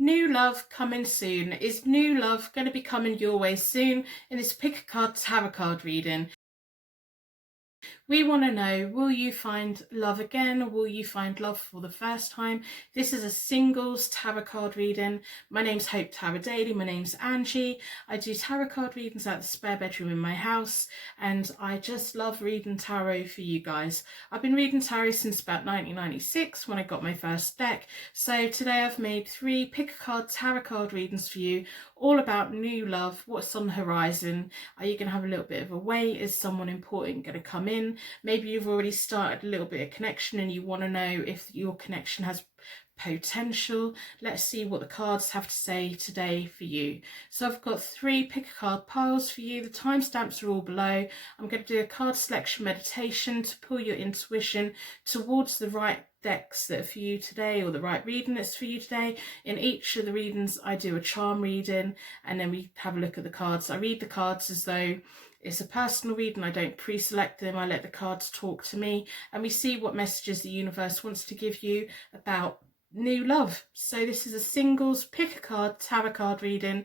New love coming soon. Is new love going to be coming your way soon in this pick a card tarot card reading? We want to know, will you find love again, or will you find love for the first time? This is a singles tarot card reading. My name's Hope Tarot Daily. My name's Angie. I do tarot card readings at the spare bedroom in my house, and I just love reading tarot for you guys. I've been reading tarot since about 1996 when I got my first deck. So today I've made 3 pick a card tarot card readings for you, all about new love, what's on the horizon. Are you going to have a little bit of a wait? Is someone important going to come in? Maybe you've already started a little bit of connection and you want to know if your connection has potential. Let's see what the cards have to say today for you. So I've got 3 pick a card piles for you. The timestamps are all below. I'm going to do a card selection meditation to pull your intuition towards the right decks that are for you today, or the right reading that's for you today. In each of the readings I do a charm reading, and then we have a look at the cards. I read the cards as though it's a personal reading. I don't pre-select them. I let the cards talk to me, and we see what messages the universe wants to give you about new love. So this is a singles pick a card tarot card reading.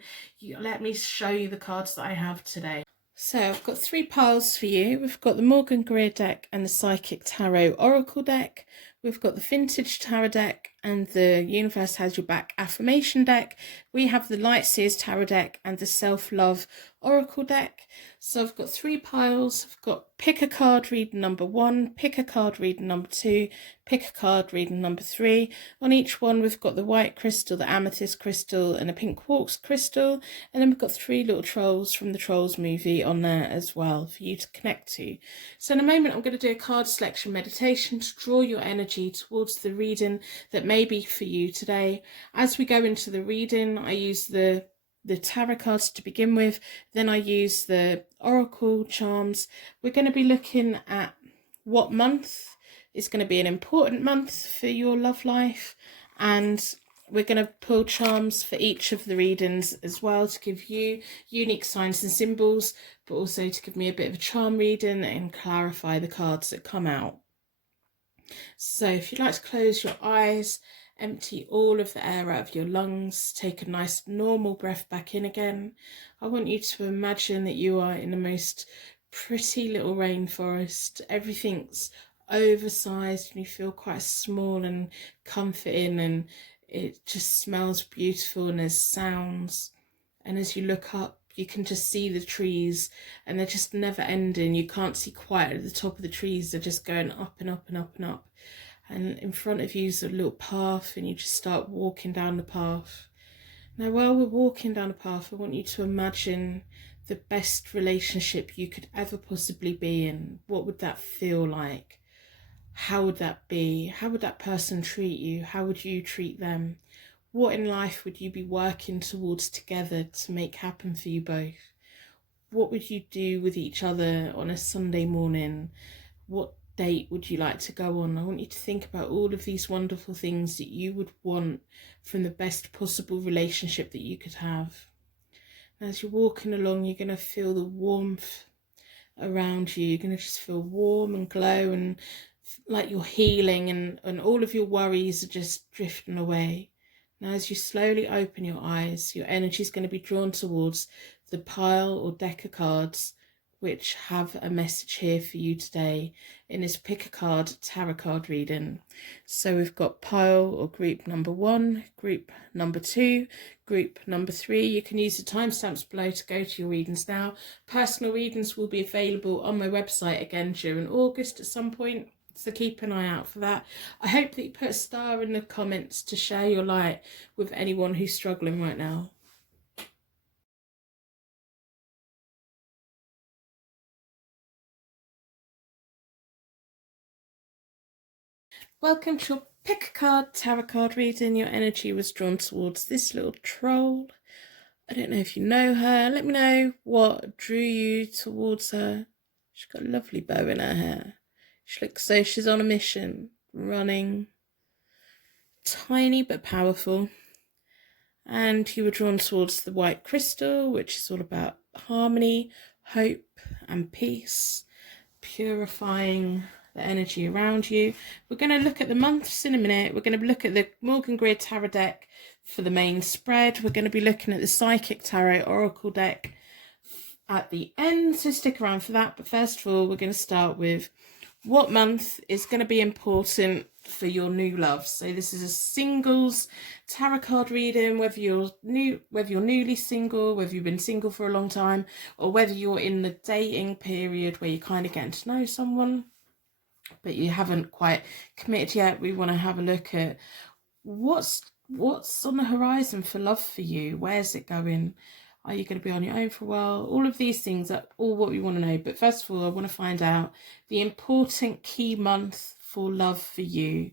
Let me show you the cards that I have today. So I've got 3 piles for you. We've got the Morgan Greer deck and the Psychic Tarot Oracle deck. We've got the Vintage Tarot deck and the Universe Has Your Back Affirmation deck. We have the Light Seers Tarot deck and the Self-Love Oracle deck. So I've got 3 piles. I've got pick a card reading number 1, pick a card reading number 2, pick a card reading number 3. On each one we've got the white crystal, the amethyst crystal and a pink quartz crystal, and then we've got 3 little trolls from the Trolls movie on there as well for you to connect to. So in a moment I'm going to do a card selection meditation to draw your energy towards the reading that may be for you today. As we go into the reading, I use the tarot cards to begin with, then I use the oracle charms. We're going to be looking at what month is going to be an important month for your love life, and we're going to pull charms for each of the readings as well to give you unique signs and symbols, but also to give me a bit of a charm reading and clarify the cards that come out. So if you'd like to close your eyes, empty all of the air out of your lungs, take a nice normal breath back in again. I want you to imagine that you are in the most pretty little rainforest. Everything's oversized and you feel quite small and comforting, and it just smells beautiful, and there's sounds. And as you look up, you can just see the trees, and they're just never ending. You can't see quite at the top of the trees. They're just going up and up and up and up. And in front of you is a little path, and you just start walking down the path. Now, while we're walking down the path, I want you to imagine the best relationship you could ever possibly be in. What would that feel like? How would that be? How would that person treat you? How would you treat them? What in life would you be working towards together to make happen for you both? What would you do with each other on a Sunday morning? What date would you like to go on? I want you to think about all of these wonderful things that you would want from the best possible relationship that you could have. And as you're walking along, you're going to feel the warmth around you. You're going to just feel warm and glow, and like you're healing, and all of your worries are just drifting away. Now, as you slowly open your eyes, your energy is going to be drawn towards the pile or deck of cards which have a message here for you today in this pick a card tarot card reading. So we've got pile or group number 1, group number 2, group number 3. You can use the timestamps below to go to your readings now. Personal readings will be available on my website again during August at some point, so keep an eye out for that. I hope that you put a star in the comments to share your light with anyone who's struggling right now. Welcome to your pick a card tarot card reading. Your energy was drawn towards this little troll. I don't know if you know her. Let me know what drew you towards her. She's got a lovely bow in her hair. She looks so she's on a mission, running, tiny but powerful. And you were drawn towards the white crystal, which is all about harmony, hope and peace, purifying the energy around you. We're going to look at the months in a minute. We're going to look at the Morgan Greer Tarot deck, for the main spread. We're going to be looking at the Psychic Tarot Oracle deck at the end, so stick around for that. But first of all, we're going to start with what month is going to be important for your new love. So this is a singles tarot card reading, whether you're newly single, whether you've been single for a long time, or whether you're in the dating period where you're kind of getting to know someone but you haven't quite committed yet. We want to have a look at what's on the horizon for love for you. Where's it going? Are you going to be on your own for a while? All of these things are all what we want to know. But first of all, I want to find out the important key month for love for you,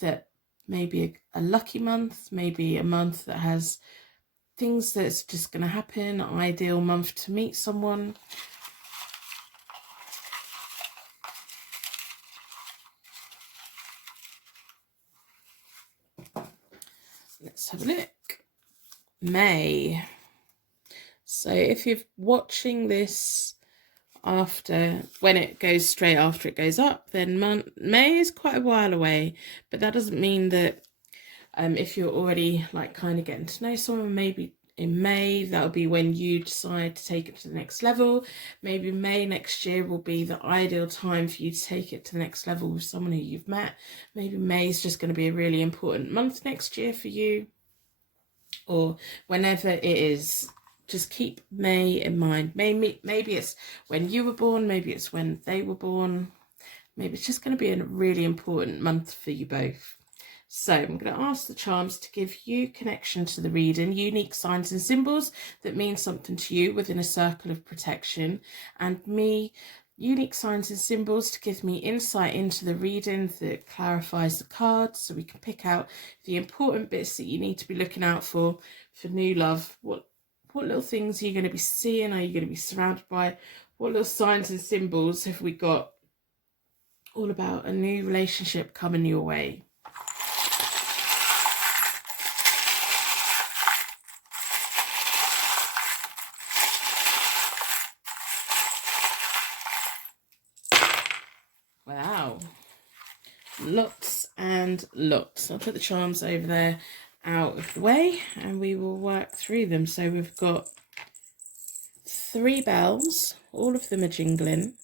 that maybe a lucky month, maybe a month that has things that's just going to happen, ideal month to meet someone. Let's have a look. May. So if you're watching this after, when it goes straight after it goes up, then May is quite a while away. But that doesn't mean that if you're already like kind of getting to know someone, maybe in May, that'll be when you decide to take it to the next level. Maybe May next year will be the ideal time for you to take it to the next level with someone who you've met. Maybe May is just going to be a really important month next year for you, or whenever it is. Just keep May in mind. Maybe it's when you were born, maybe it's when they were born. Maybe it's just going to be a really important month for you both. So I'm going to ask the charms to give you connection to the reading, unique signs and symbols that mean something to you within a circle of protection, and me, unique signs and symbols to give me insight into the reading that clarifies the cards, so we can pick out the important bits that you need to be looking out for new love. What little things are you going to be seeing? Are you going to be surrounded by? What little signs and symbols have we got all about a new relationship coming your way? Wow, lots and lots. I'll put the charms over there out of the way and we will work through them. So we've got 3 bells, all of them are jingling.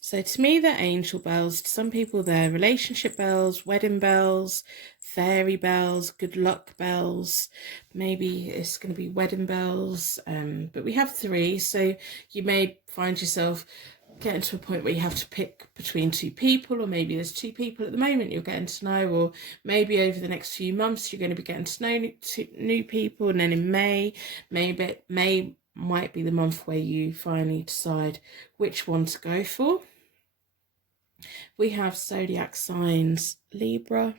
So to me, they're angel bells. To some people, they're relationship bells, wedding bells, fairy bells, good luck bells. Maybe it's going to be wedding bells. But we have 3, so you may find yourself getting to a point where you have to pick between 2 people, or maybe there's 2 people at the moment you're getting to know, or maybe over the next few months you're going to be getting to know new people, and then in May, maybe May might be the month where you finally decide which one to go for. We have zodiac signs Libra,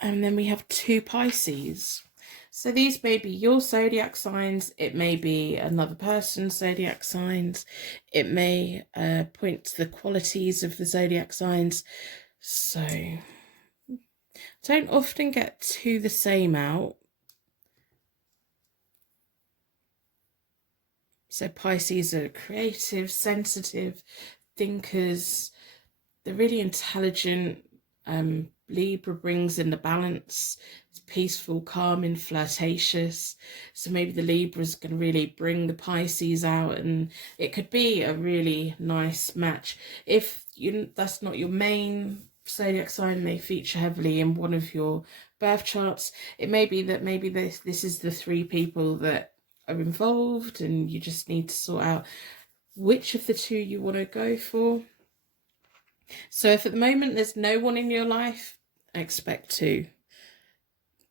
and then we have 2 Pisces. So these may be your zodiac signs, it may be another person's zodiac signs, it may point to the qualities of the zodiac signs. So don't often get 2 the same out. So Pisces are creative, sensitive thinkers. They're really intelligent. Libra brings in the balance. It's peaceful, calm, and flirtatious. So maybe the Libra's going to really bring the Pisces out, and it could be a really nice match. If that's not your main zodiac sign, may feature heavily in one of your birth charts. It may be that maybe this is the 3 people that are involved, and you just need to sort out which of the 2 you want to go for. So if at the moment there's no one in your life, expect 2.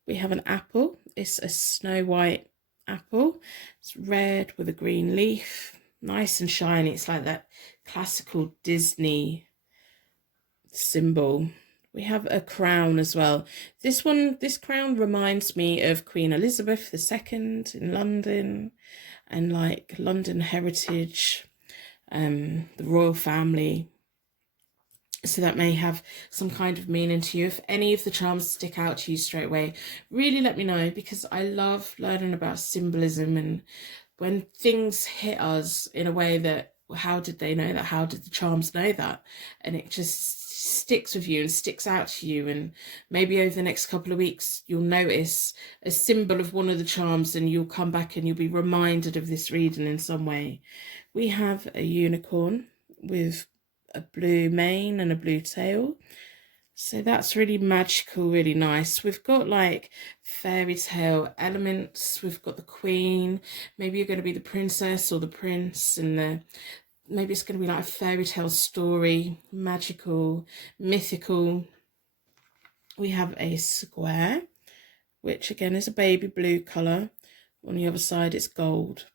We have an apple. It's a snow white apple. It's red with a green leaf, nice and shiny. It's like that classical Disney symbol. We have a crown as well. This crown reminds me of Queen Elizabeth II in London, and like London heritage, the royal family. So that may have some kind of meaning to you. If any of the charms stick out to you straight away, really let me know, because I love learning about symbolism, and when things hit us in a way that, how did they know that? How did the charms know that? And it just sticks with you and sticks out to you, and maybe over the next couple of weeks you'll notice a symbol of one of the charms and you'll come back and you'll be reminded of this reading in some way. We have a unicorn with a blue mane and a blue tail. So that's really magical, really nice. We've got like fairy tale elements. We've got the queen. Maybe you're going to be the princess or the prince, and maybe it's going to be like a fairy tale story, magical, mythical. We have a square, which again is a baby blue colour. On the other side it's gold.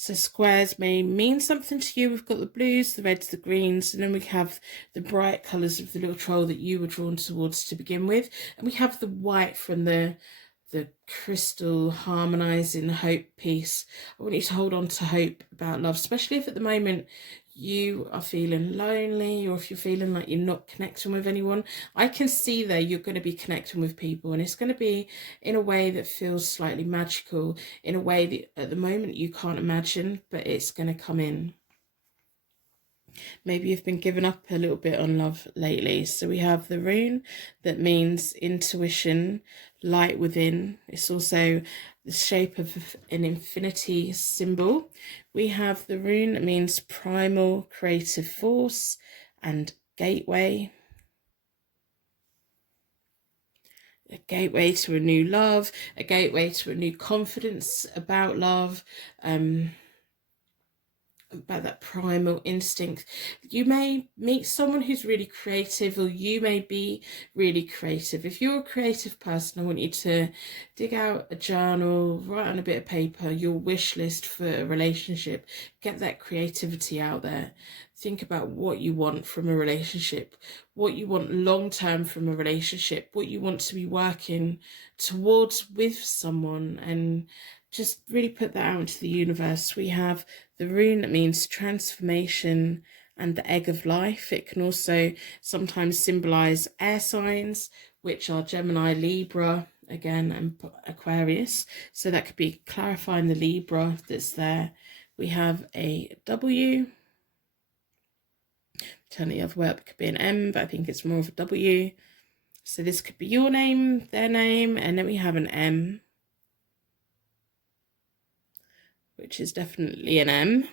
So squares may mean something to you. We've got the blues, the reds, the greens, and then we have the bright colours of the little troll that you were drawn towards to begin with. And we have the white from the crystal harmonising hope piece. I want you to hold on to hope about love, especially if at the moment you are feeling lonely, or if you're feeling like you're not connecting with anyone. I can see there you're going to be connecting with people, and it's going to be in a way that feels slightly magical, in a way that at the moment you can't imagine, but it's going to come in. Maybe you've been giving up a little bit on love lately. So we have the rune that means intuition, light within. It's also the shape of an infinity symbol. We have the rune that means primal creative force and gateway. A gateway to a new love, a gateway to a new confidence about love, about that primal instinct. You may meet someone who's really creative, or you may be really creative. If you're a creative person, I want you to dig out a journal, write on a bit of paper your wish list for a relationship. Get that creativity out there. Think about what you want from a relationship, what you want long term from a relationship, what you want to be working towards with someone, and just really put that out into the universe. We have the rune that means transformation and the egg of life. It can also sometimes symbolize air signs, which are Gemini, Libra, again, and Aquarius. So that could be clarifying the Libra that's there. We have a W. Turn the other way up, it could be an M, but I think it's more of a W. So this could be your name, their name, and then we have an M, which is definitely an M.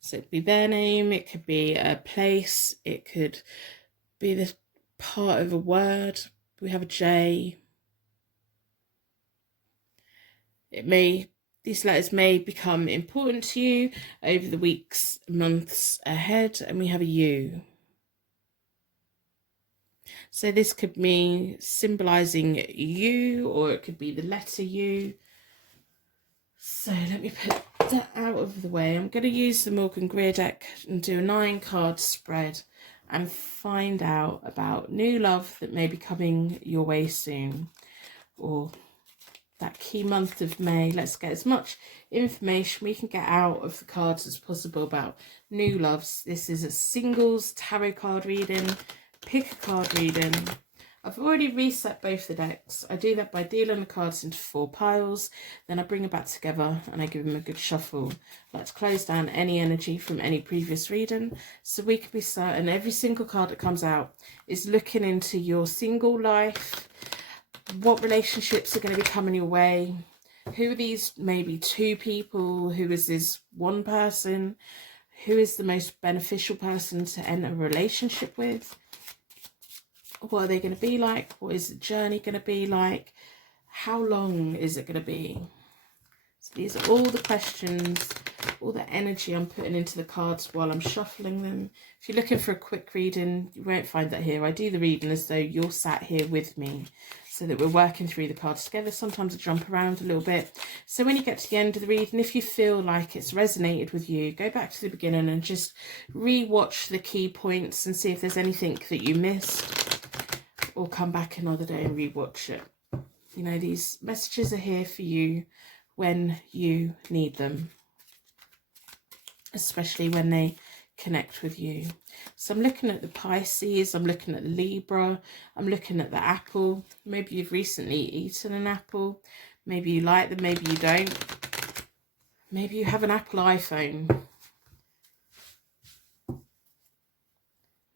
So it'd be their name, it could be a place, it could be the part of a word. We have a J. These letters may become important to you over the weeks, months ahead, and we have a U. So this could mean symbolizing you, or it could be the letter U. So let me put that out of the way. I'm going to use the Morgan Greer deck and do a 9-card spread and find out about new love that may be coming your way soon, or that key month of May. Let's get as much information we can get out of the cards as possible about new loves. This is a singles tarot card reading, pick a card reading. I've already reset both the decks. I do that by dealing the cards into 4 piles. Then I bring them back together and I give them a good shuffle. I like to close down any energy from any previous reading, so we can be certain every single card that comes out is looking into your single life. What relationships are going to be coming your way? Who are these maybe 2 people? Who is this 1 person? Who is the most beneficial person to enter a relationship with? What are they going to be like? What is the journey going to be like? How long is it going to be? So these are all the questions, all the energy I'm putting into the cards while I'm shuffling them. If you're looking for a quick reading, you won't find that here. I do the reading as though you're sat here with me, so that we're working through the cards together. Sometimes I jump around a little bit. So when you get to the end of the reading, if you feel like it's resonated with you, go back to the beginning and just re-watch the key points and see if there's anything that you missed, or come back another day and re-watch it. You know, these messages are here for you when you need them, especially when they connect with you. So I'm looking at the Pisces, I'm looking at the Libra, I'm looking at the apple. Maybe you've recently eaten an apple. Maybe you like them, maybe you don't. Maybe you have an Apple iPhone.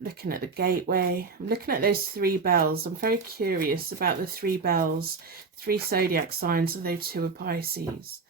looking at the gateway. I'm looking at those 3 bells. I'm very curious about the 3 bells, 3 zodiac signs, although 2 are Pisces.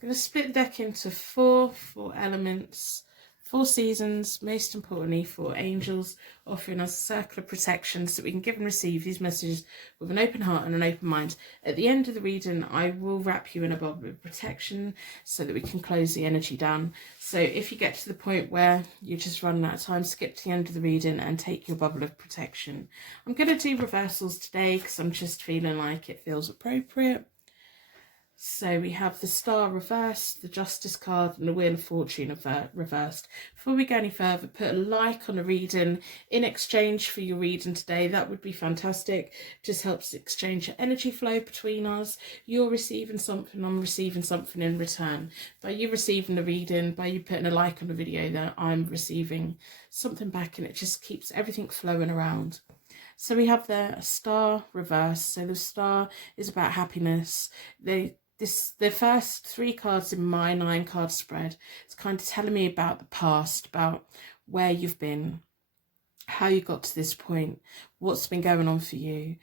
I'm going to split the deck into 4 elements, 4 seasons, most importantly 4 angels, offering us a circle of protection so that we can give and receive these messages with an open heart and an open mind. At the end of the reading, I will wrap you in a bubble of protection so that we can close the energy down. So if you get to the point where you're just running out of time, skip to the end of the reading and take your bubble of protection. I'm going to do reversals today because I'm just feeling like it feels appropriate. So we have the Star reversed, the Justice card, and the Wheel of Fortune reversed. Before we go any further, put a like on the reading in exchange for your reading today. That would be fantastic. Just helps exchange your energy flow between us. You're receiving something, I'm receiving something in return. By you receiving the reading, by you putting a like on the video, that I'm receiving something back, and it just keeps everything flowing around. So we have the Star reversed. So the Star is about happiness. The first 3 cards in my 9 card spread, it's kind of telling me about the past, about where you've been, how you got to this point, what's been going on for you,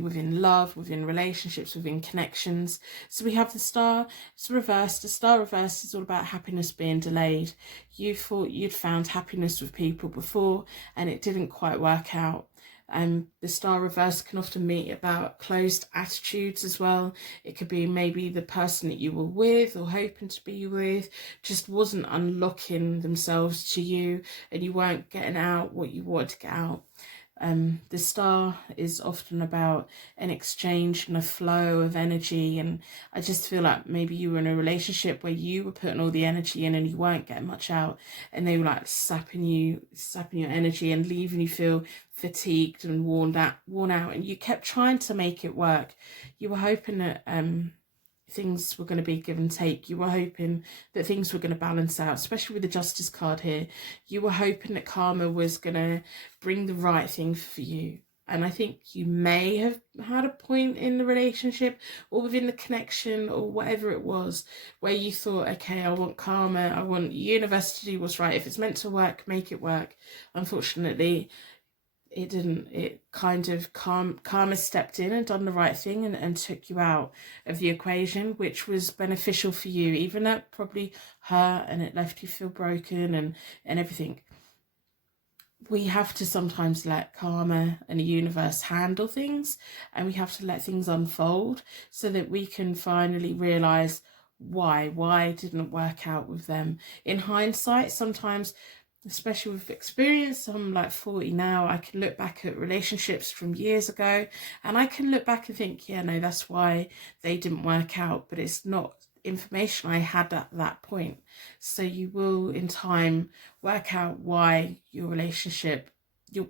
within love, within relationships, within connections. So we have the Star, it's reversed. The Star reversed is all about happiness being delayed. You thought you'd found happiness with people before and it didn't quite work out. The Star reverse can often mean about closed attitudes as well. It could be maybe the person that you were with or hoping to be with just wasn't unlocking themselves to you, and you weren't getting out what you wanted to get out. The Star is often about an exchange and a flow of energy, and I just feel like maybe you were in a relationship where you were putting all the energy in and you weren't getting much out, and they were like sapping your energy and leaving you feel fatigued and worn out, and you kept trying to make it work. You were hoping that things were going to be give and take. You were hoping that things were going to balance out, especially with the Justice card here. You were hoping that karma was going to bring the right thing for you. And I think you may have had a point in the relationship or within the connection or whatever it was where you thought, okay, I want karma, I want the universe to do what's right. If it's meant to work, make it work. Unfortunately, it didn't. It kind of karma stepped in and done the right thing and took you out of the equation, which was beneficial for you, even though it probably hurt and it left you feel broken and everything. We have to sometimes let karma and the universe handle things, and we have to let things unfold so that we can finally realize why it didn't work out with them. In hindsight, sometimes, especially with experience, I'm like 40 now, I can look back at relationships from years ago and I can look back and think, yeah, no, that's why they didn't work out, but it's not information I had at that point. So you will in time work out why your relationship, your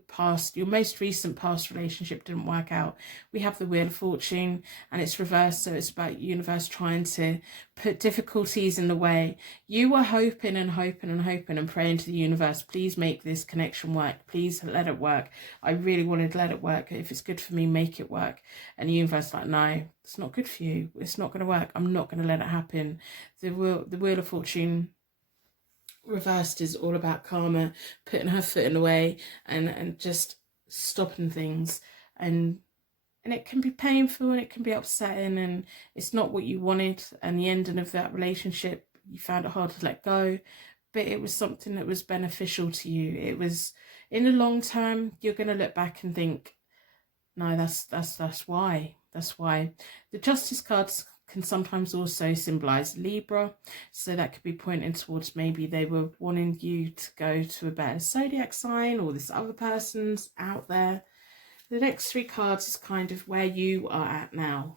most recent past relationship didn't work out. We have the Wheel of Fortune and it's reversed, so it's about universe trying to put difficulties in the way. You were hoping and praying to the universe, please make this connection work, please let it work. I really wanted to let it work. If it's good for me, make it work. And the universe like, no, it's not good for you, it's not going to work, I'm not going to let it happen. The Wheel of Fortune reversed is all about karma putting her foot in the way and just stopping things, and it can be painful and it can be upsetting and it's not what you wanted, and the ending of that relationship you found it hard to let go, but it was something that was beneficial to you. It was, in the long term, you're going to look back and think, no, that's why. The Justice cards can sometimes also symbolize Libra, so that could be pointing towards maybe they were wanting you to go to a better zodiac sign, or this other person's out there. The next 3 cards is kind of where you are at now,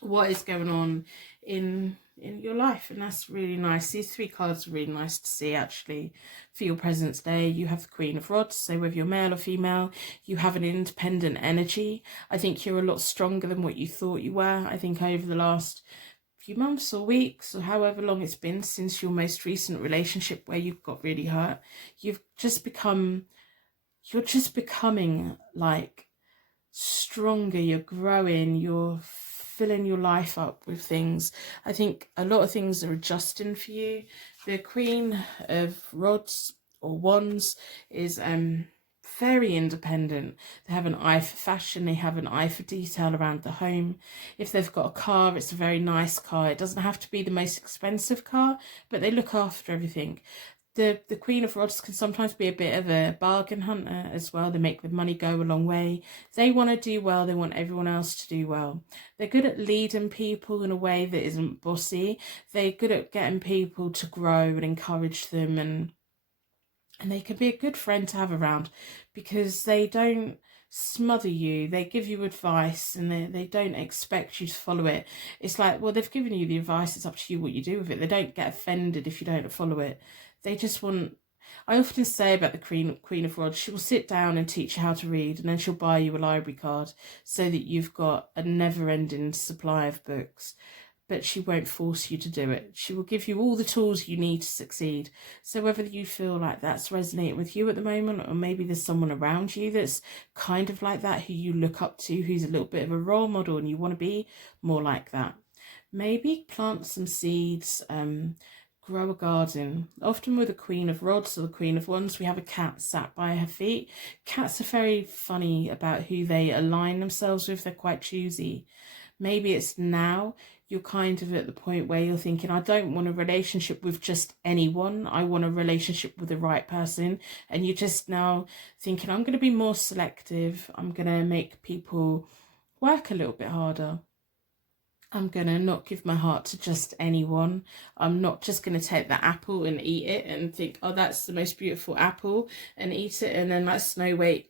what is going on in your life, and that's really nice. These 3 cards are really nice to see actually for your President's Day. You have the Queen of Rods, so whether you're male or female, you have an independent energy. I think you're a lot stronger than what you thought you were. I think over the last few months or weeks or however long it's been since your most recent relationship where you got really hurt, you're just becoming like stronger, you're growing, you're filling your life up with things. I think a lot of things are adjusting for you. The Queen of Rods or Wands is very independent. They have an eye for fashion, they have an eye for detail around the home. If they've got a car, it's a very nice car. It doesn't have to be the most expensive car, but they look after everything. The Queen of Rods can sometimes be a bit of a bargain hunter as well. They make the money go a long way. They want to do well. They want everyone else to do well. They're good at leading people in a way that isn't bossy. They're good at getting people to grow and encourage them, and they can be a good friend to have around because they don't smother you. They give you advice and they don't expect you to follow it. It's like, well, they've given you the advice, it's up to you what you do with it. They don't get offended if you don't follow it. They just want, I often say about the Queen of Rods, she will sit down and teach you how to read, and then she'll buy you a library card so that you've got a never-ending supply of books. But she won't force you to do it. She will give you all the tools you need to succeed. So whether you feel like that's resonating with you at the moment, or maybe there's someone around you that's kind of like that, who you look up to, who's a little bit of a role model and you want to be more like that, maybe plant some seeds, grow a garden. Often with the Queen of Rods or the Queen of Wands, we have a cat sat by her feet. Cats are very funny about who they align themselves with. They're quite choosy. Maybe it's now you're kind of at the point where you're thinking, I don't want a relationship with just anyone. I want a relationship with the right person. And you're just now thinking, I'm going to be more selective. I'm going to make people work a little bit harder. I'm going to not give my heart to just anyone. I'm not just going to take that apple and eat it and think, oh, that's the most beautiful apple, and eat it. And then like Snow White,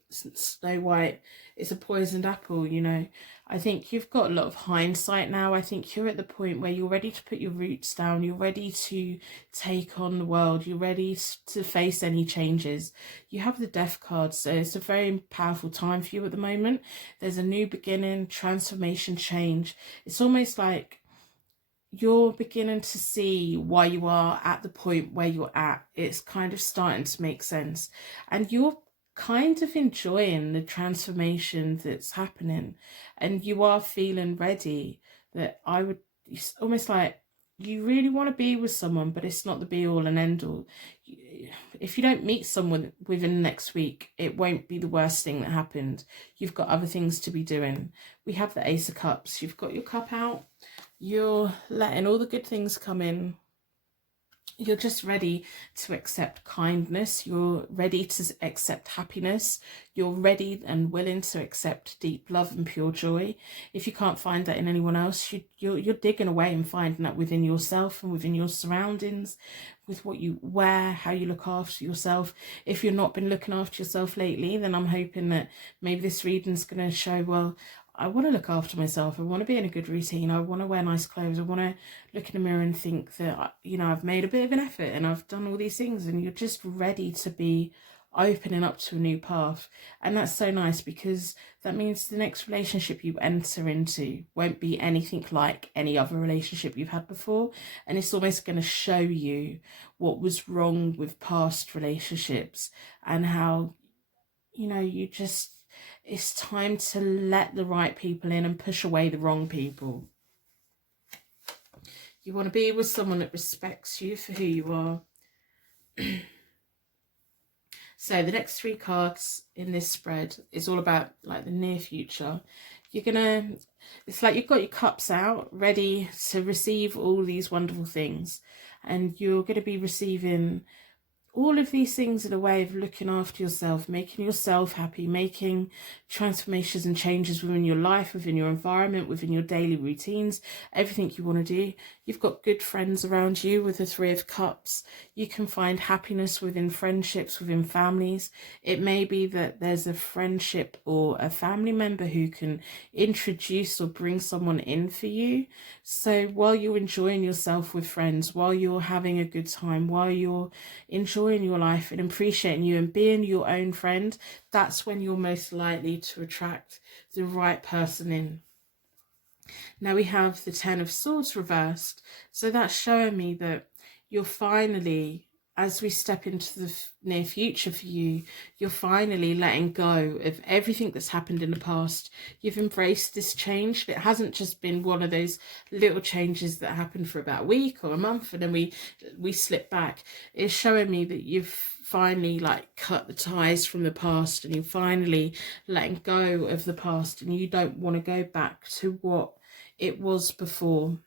it's a poisoned apple, you know. I think you've got a lot of hindsight now. I think you're at the point where you're ready to put your roots down. You're ready to take on the world. You're ready to face any changes. You have the Death card, so it's a very powerful time for you at the moment. There's a new beginning, transformation, change. It's almost like you're beginning to see why you are at the point where you're at. It's kind of starting to make sense. And you're kind of enjoying the transformation that's happening, and you are feeling ready. That I would, it's almost like you really want to be with someone, but it's not the be all and end all. If you don't meet someone within the next week, it won't be the worst thing that happened. You've got other things to be doing. We have the Ace of Cups. You've got your cup out. You're letting all the good things come in. You're just ready to accept kindness. You're ready to accept happiness. You're ready and willing to accept deep love and pure joy. If you can't find that in anyone else, you're digging away and finding that within yourself and within your surroundings, with what you wear, how you look after yourself. If you've not been looking after yourself lately, then I'm hoping that maybe this reading's going to show, well, I want to look after myself. I want to be in a good routine. I want to wear nice clothes. I want to look in the mirror and think that, you know, I've made a bit of an effort and I've done all these things, and you're just ready to be opening up to a new path. And that's so nice, because that means the next relationship you enter into won't be anything like any other relationship you've had before. And it's almost going to show you what was wrong with past relationships and how, you know, it's time to let the right people in and push away the wrong people. You want to be with someone that respects you for who you are. So the next 3 cards in this spread is all about like the near future. It's like you've got your cups out ready to receive all these wonderful things, and you're going to be receiving all of these things in a way of looking after yourself, making yourself happy, making transformations and changes within your life, within your environment, within your daily routines, everything you want to do. You've got good friends around you with the 3 of Cups. You can find happiness within friendships, within families. It may be that there's a friendship or a family member who can introduce or bring someone in for you. So while you're enjoying yourself with friends, while you're having a good time, while you're enjoying your life and appreciating you and being your own friend, that's when you're most likely to attract the right person in. Now we have the 10 of Swords reversed. So that's showing me that you're finally, as we step into the near future for you, you're finally letting go of everything that's happened in the past. You've embraced this change. It hasn't just been one of those little changes that happened for about a week or a month and then we slip back. It's showing me that you've finally like cut the ties from the past, and you're finally letting go of the past, and you don't want to go back to what it was before.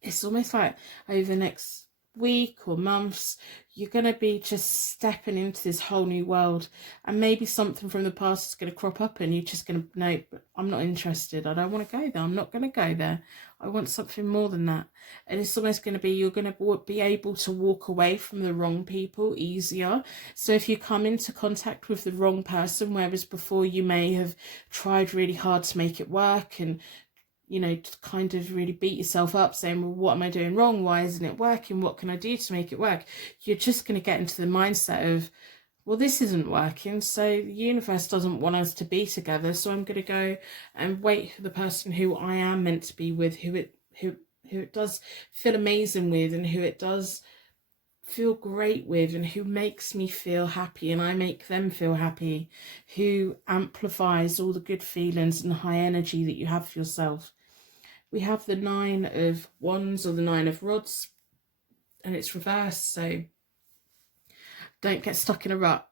It's almost like over the next week or months, you're going to be just stepping into this whole new world, and maybe something from the past is going to crop up, and you're just going to, no, I'm not interested. I don't want to go there. I'm not going to go there. I want something more than that. And it's almost going to be, you're going to be able to walk away from the wrong people easier. So if you come into contact with the wrong person, whereas before you may have tried really hard to make it work, and you know, to kind of really beat yourself up saying, well, what am I doing wrong? Why isn't it working? What can I do to make it work? You're just going to get into the mindset of, well, this isn't working, so the universe doesn't want us to be together, so I'm going to go and wait for the person who I am meant to be with, who it does feel amazing with, and who it does feel great with, and who makes me feel happy and I make them feel happy, who amplifies all the good feelings and high energy that you have for yourself. We have the 9 of Wands, or the 9 of Rods, and it's reversed, so don't get stuck in a rut.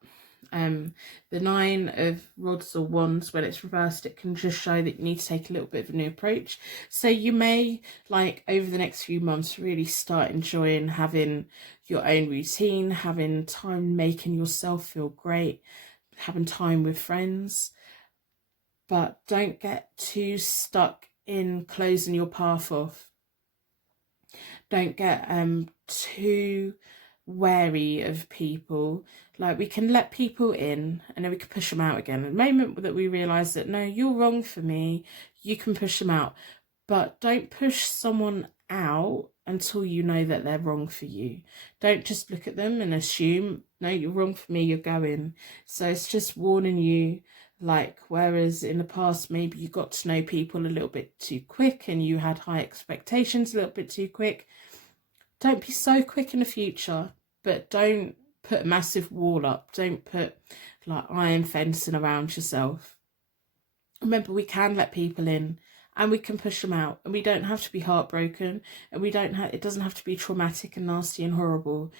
The 9 of Rods or Wands, when it's reversed, it can just show that you need to take a little bit of a new approach. So you may, like, over the next few months, really start enjoying having your own routine, having time making yourself feel great, having time with friends. But don't get too stuck in closing your path off. Don't get too wary of people. Like, we can let people in and then we can push them out again. The moment that we realise that, no, you're wrong for me, you can push them out. But don't push someone out until you know that they're wrong for you. Don't just look at them and assume, no, you're wrong for me, you're going. So it's just warning you. Like, whereas in the past, maybe you got to know people a little bit too quick and you had high expectations a little bit too quick. Don't be so quick in the future, but don't put a massive wall up. Don't put like iron fencing around yourself. Remember, we can let people in and we can push them out, and we don't have to be heartbroken, and it doesn't have to be traumatic and nasty and horrible.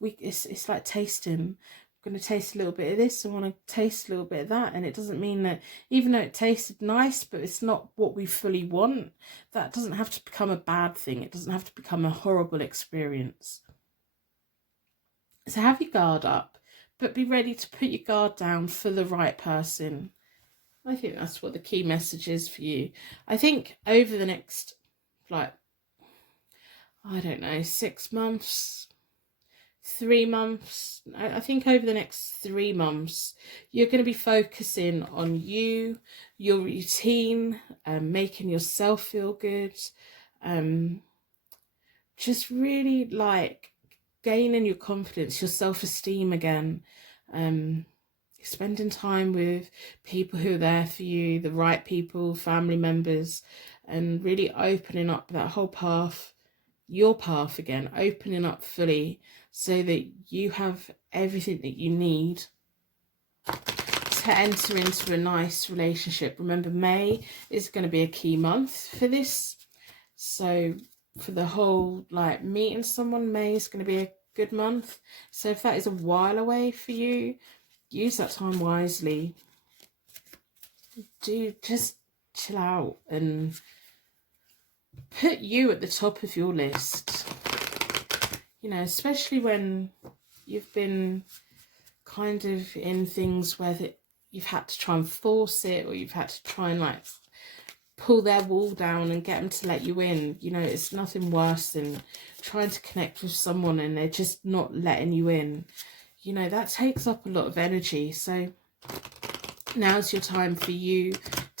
It's like tasting. Going to taste a little bit of this, I want to taste a little bit of that, and it doesn't mean that even though it tasted nice but it's not what we fully want, that doesn't have to become a bad thing. It doesn't have to become a horrible experience. So have your guard up, but be ready to put your guard down for the right person. I think that's what the key message is for you. I think over the next, like, I don't know, 6 months, 3 months, I think over the next 3 months, you're going to be focusing on you, your routine, making yourself feel good, just really like gaining your confidence, your self-esteem again, spending time with people who are there for you, the right people, family members, and really opening up that whole path, your path again, opening up fully, so that you have everything that you need to enter into a nice relationship. Remember, May is going to be a key month for this. So for the whole, like, meeting someone, May is going to be a good month. So if that is a while away for you, use that time wisely. Do just chill out and put you at the top of your list. You know, especially when you've been kind of in things where you've had to try and force it, or you've had to try and like pull their wall down and get them to let you in. You know, it's nothing worse than trying to connect with someone and they're just not letting you in. You know, that takes up a lot of energy. So now's your time for you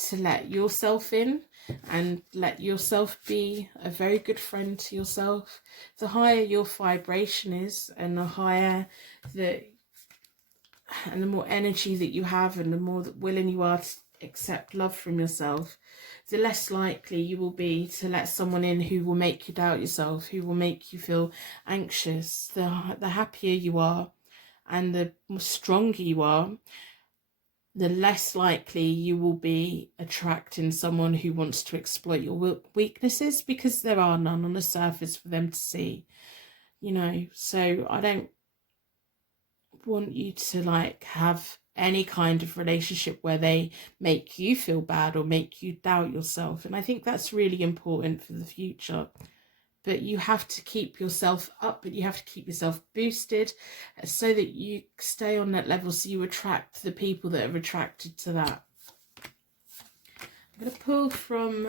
to let yourself in and let yourself be a very good friend to yourself. The higher your vibration is, and the higher and the more energy that you have, and the more willing you are to accept love from yourself, the less likely you will be to let someone in who will make you doubt yourself, who will make you feel anxious. The happier you are and the stronger you are, the less likely you will be attracting someone who wants to exploit your weaknesses, because there are none on the surface for them to see. You know, so I don't want you to like have any kind of relationship where they make you feel bad or make you doubt yourself. And I think that's really important for the future. But you have to keep yourself up, but you have to keep yourself boosted so that you stay on that level, so you attract the people that are attracted to that. I'm going to pull from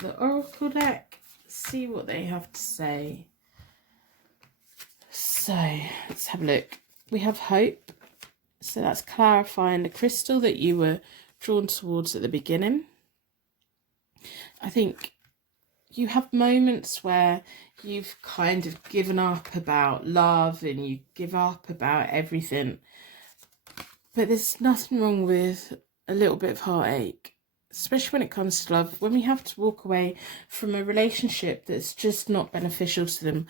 the Oracle deck, see what they have to say. So let's have a look. We have hope. So that's clarifying the crystal that you were drawn towards at the beginning. I think you have moments where you've kind of given up about love and you give up about everything. But there's nothing wrong with a little bit of heartache, especially when it comes to love. When we have to walk away from a relationship that's just not beneficial to them,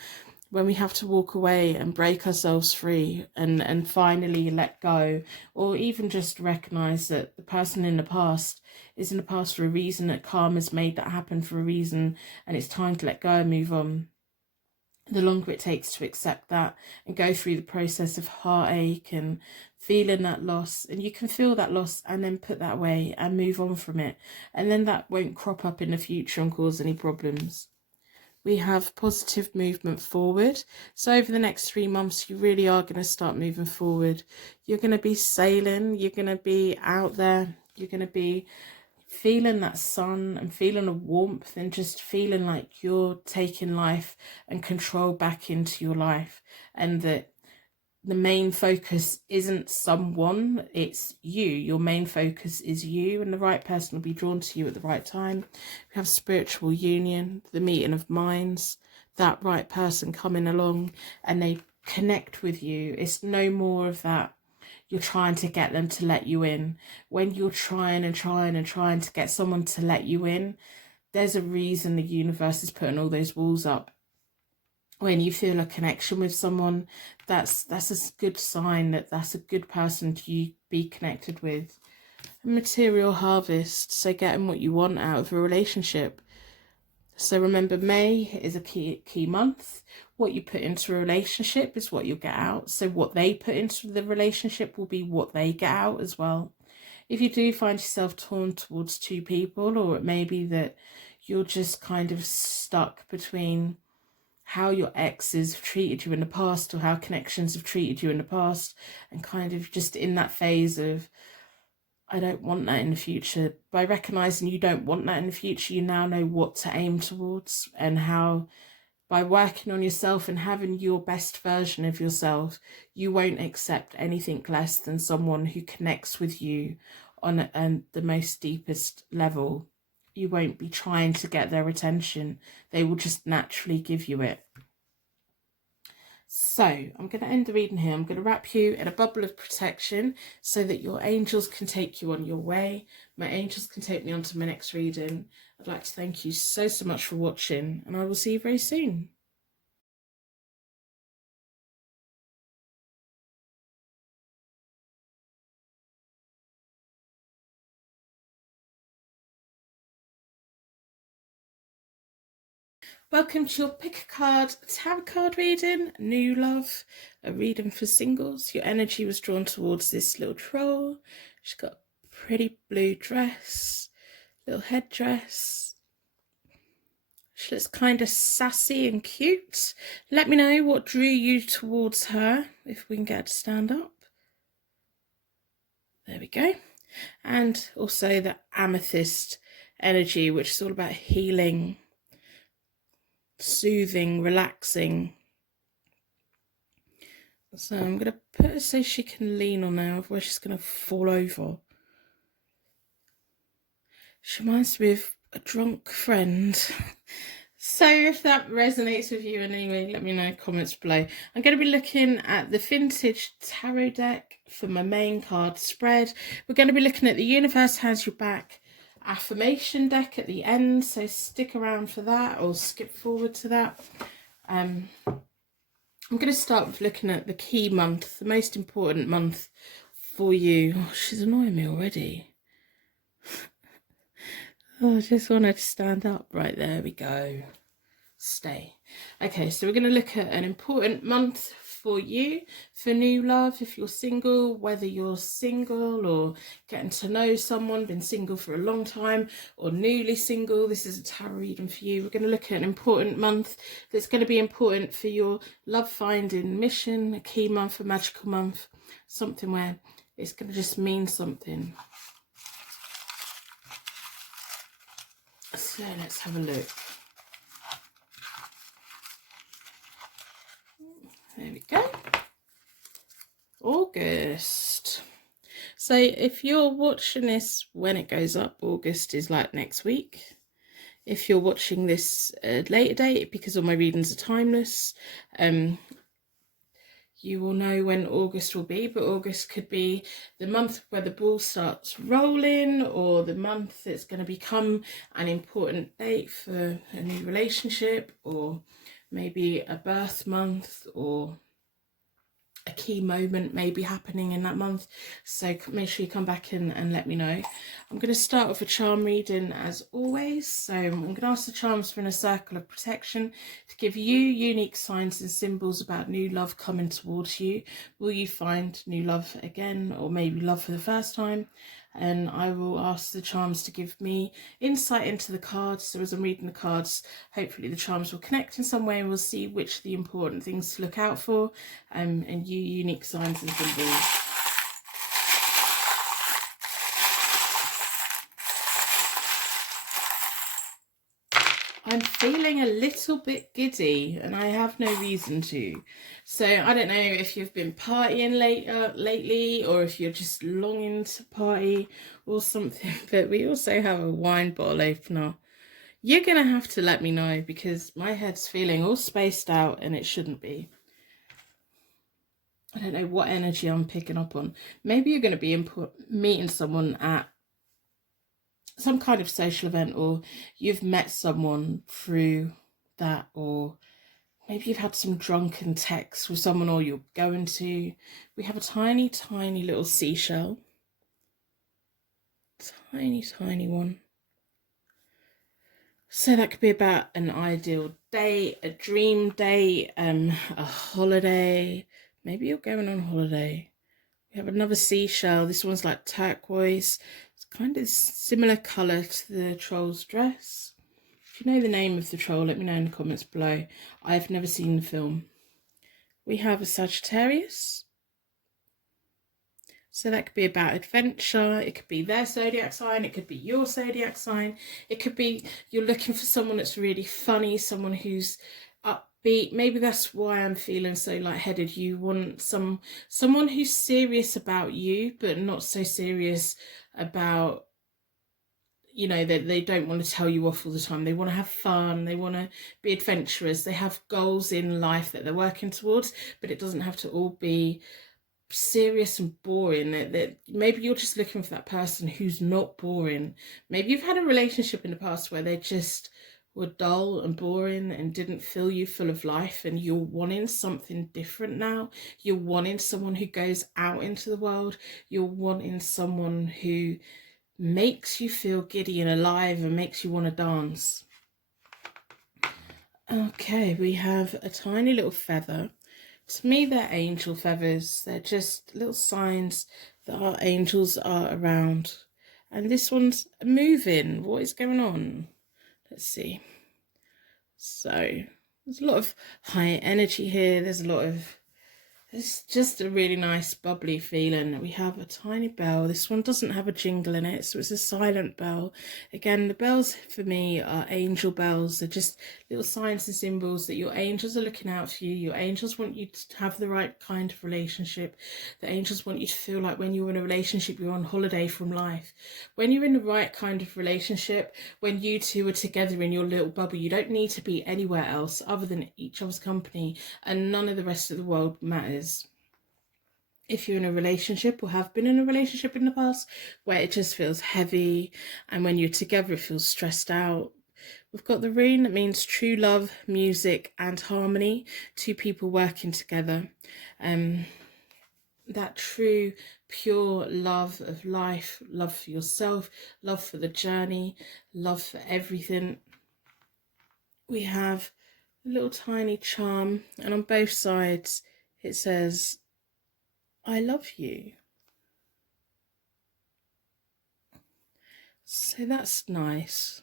when we have to walk away and break ourselves free and finally let go, or even just recognize that the person in the past is in the past for a reason, that karma's made that happen for a reason, and it's time to let go and move on. The longer it takes to accept that and go through the process of heartache and feeling that loss, and you can feel that loss and then put that away and move on from it, and then that won't crop up in the future and cause any problems. We have positive movement forward. So over the next 3 months, you really are going to start moving forward. You're going to be sailing. You're going to be out there. You're going to be feeling that sun and feeling a warmth and just feeling like you're taking life and control back into your life, and that the main focus isn't someone, it's you. Your main focus is you, and the right person will be drawn to you at the right time. We have spiritual union, the meeting of minds, that right person coming along and they connect with you. It's no more of that you're trying to get them to let you in. When you're trying to get someone to let you in, there's a reason the universe is putting all those walls up. When you feel a connection with someone, that's a good sign that that's a good person to be connected with. A material harvest, so getting what you want out of a relationship. So remember, May is a key month. What you put into a relationship is what you'll get out. So what they put into the relationship will be what they get out as well. If you do find yourself torn towards 2 people, or it may be that you're just kind of stuck between how your exes have treated you in the past or how connections have treated you in the past, and kind of just in that phase of, I don't want that in the future. By recognizing you don't want that in the future, you now know what to aim towards, and how by working on yourself and having your best version of yourself, you won't accept anything less than someone who connects with you on the most deepest level. You won't be trying to get their attention. They will just naturally give you it. So I'm going to end the reading here. I'm going to wrap you in a bubble of protection so that your angels can take you on your way. My angels can take me on to my next reading. I'd like to thank you so much for watching, and I will see you very soon. Welcome to your pick a card tarot card reading, New Love, a reading for singles. Your energy was drawn towards this little troll. She's got a pretty blue dress, little headdress. She looks kind of sassy and cute. Let me know what drew you towards her, if we can get her to stand up. There we go. And also the amethyst energy, which is all about healing, soothing, relaxing. So I'm going to put her so she can lean on her, otherwise she's going to fall over. She reminds me of a drunk friend. So if that resonates with you in any way, let me know in the comments below. I'm going to be looking at the vintage tarot deck for my main card spread. We're going to be looking at the Universe Has Your Back affirmation deck at the end, so stick around for that or skip forward to that. I'm going to start with looking at the key month, the most important month for you. Oh, she's annoying me already. Oh, I just want her to stand up. Right, there we go. Stay. Okay, so we're going to look at an important month for you for new love. If you're single, whether you're single or getting to know someone, been single for a long time or newly single, this is a tarot reading for you. We're going to look at an important month that's going to be important for your love finding mission, a key month, a magical month, something where it's going to just mean something. So let's have a look. There we go. August. So if you're watching this when it goes up, August is like next week. If you're watching this at a later date, because all my readings are timeless, you will know when August will be, but August could be the month where the ball starts rolling, or the month that's going to become an important date for a new relationship, or maybe a birth month, or a key moment may be happening in that month. So make sure you come back and let me know. I'm going to start with a charm reading as always. So I'm going to ask the charms for a circle of protection to give you unique signs and symbols about new love coming towards you. Will you find new love again, or maybe love for the first time? And I will ask the charms to give me insight into the cards. So as I'm reading the cards, hopefully the charms will connect in some way, and we'll see which are the important things to look out for, and you unique signs and symbols. I'm feeling a little bit giddy, and I have no reason to. So I don't know if you've been partying lately, or if you're just longing to party or something, but we also have a wine bottle opener. You're going to have to let me know, because my head's feeling all spaced out and it shouldn't be. I don't know what energy I'm picking up on. Maybe you're going to be meeting someone at some kind of social event, or you've met someone through that, or maybe you've had some drunken text with someone, or you're going to. We have a tiny, tiny little seashell. Tiny, tiny one. So that could be about an ideal date, a dream date, a holiday. Maybe you're going on holiday. We have another seashell. This one's like turquoise. It's kind of similar colour to the troll's dress. If you know the name of the troll, let me know in the comments below. I've never seen the film. We have a Sagittarius. So that could be about adventure. It could be their zodiac sign. It could be your zodiac sign. It could be you're looking for someone that's really funny, someone who's upbeat. Maybe that's why I'm feeling so lightheaded. You want someone who's serious about you, but not so serious about, you know, that they don't want to tell you off all the time. They want to have fun. They want to be adventurous. They have goals in life that they're working towards, but it doesn't have to all be serious and boring. That maybe you're just looking for that person who's not boring. Maybe you've had a relationship in the past where they just were dull and boring and didn't fill you full of life, and you're wanting something different now. You're wanting someone who goes out into the world. You're wanting someone who makes you feel giddy and alive and makes you want to dance. Okay, we have a tiny little feather. To me, they're angel feathers. They're just little signs that our angels are around. And this one's moving. What is going on? Let's see. So there's a lot of high energy here. There's a lot of, it's just a really nice bubbly feeling. We have a tiny bell. This one doesn't have a jingle in it, so it's a silent bell. Again, the bells for me are angel bells. They're just little signs and symbols that your angels are looking out for you. Your angels want you to have the right kind of relationship. The angels want you to feel like when you're in a relationship, you're on holiday from life. When you're in the right kind of relationship, when you two are together in your little bubble, you don't need to be anywhere else other than each other's company, and none of the rest of the world matters. If you're in a relationship or have been in a relationship in the past where it just feels heavy, and when you're together it feels stressed out, we've got the rune that means true love, music and harmony, two people working together. That true pure love of life, love for yourself, love for the journey, love for everything. We have a little tiny charm, and on both sides it says, I love you. So that's nice.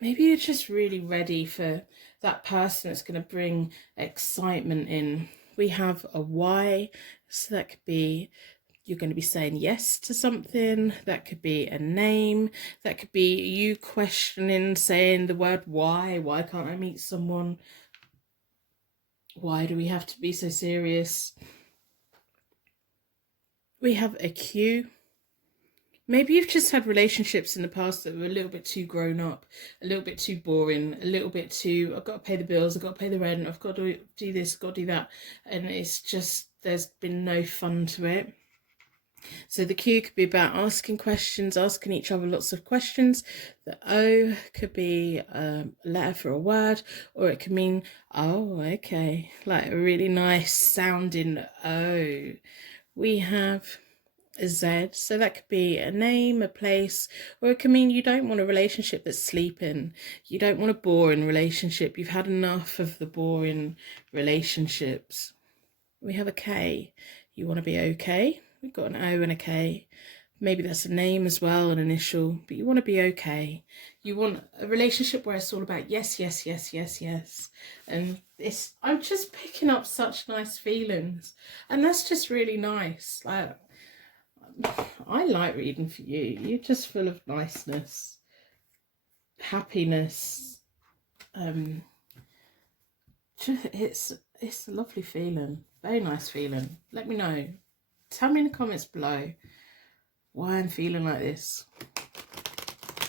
Maybe you're just really ready for that person that's going to bring excitement in. We have a why, so that could be you're going to be saying yes to something. That could be a name. That could be you questioning, saying the word why. Why can't I meet someone? Why do we have to be so serious? We have a Q. Maybe you've just had relationships in the past that were a little bit too grown up, a little bit too boring, a little bit too, I've got to pay the bills, I've got to pay the rent, I've got to do this, I've got to do that. And it's just, there's been no fun to it. So the Q could be about asking questions, asking each other lots of questions. The O could be a letter for a word, or it could mean, oh, okay, like a really nice sounding O. We have a Z, so that could be a name, a place, or it can mean you don't want a relationship that's sleeping. You don't want a boring relationship. You've had enough of the boring relationships. We have a K. You want to be okay. We've got an O and a K. Maybe that's a name as well, an initial, but you want to be okay. You want a relationship where it's all about yes, yes, yes, yes, yes. And I'm just picking up such nice feelings. And that's just really nice. Like, I like reading for you. You're just full of niceness, happiness. It's a lovely feeling. Very nice feeling. Let me know. Tell me in the comments below why I'm feeling like this.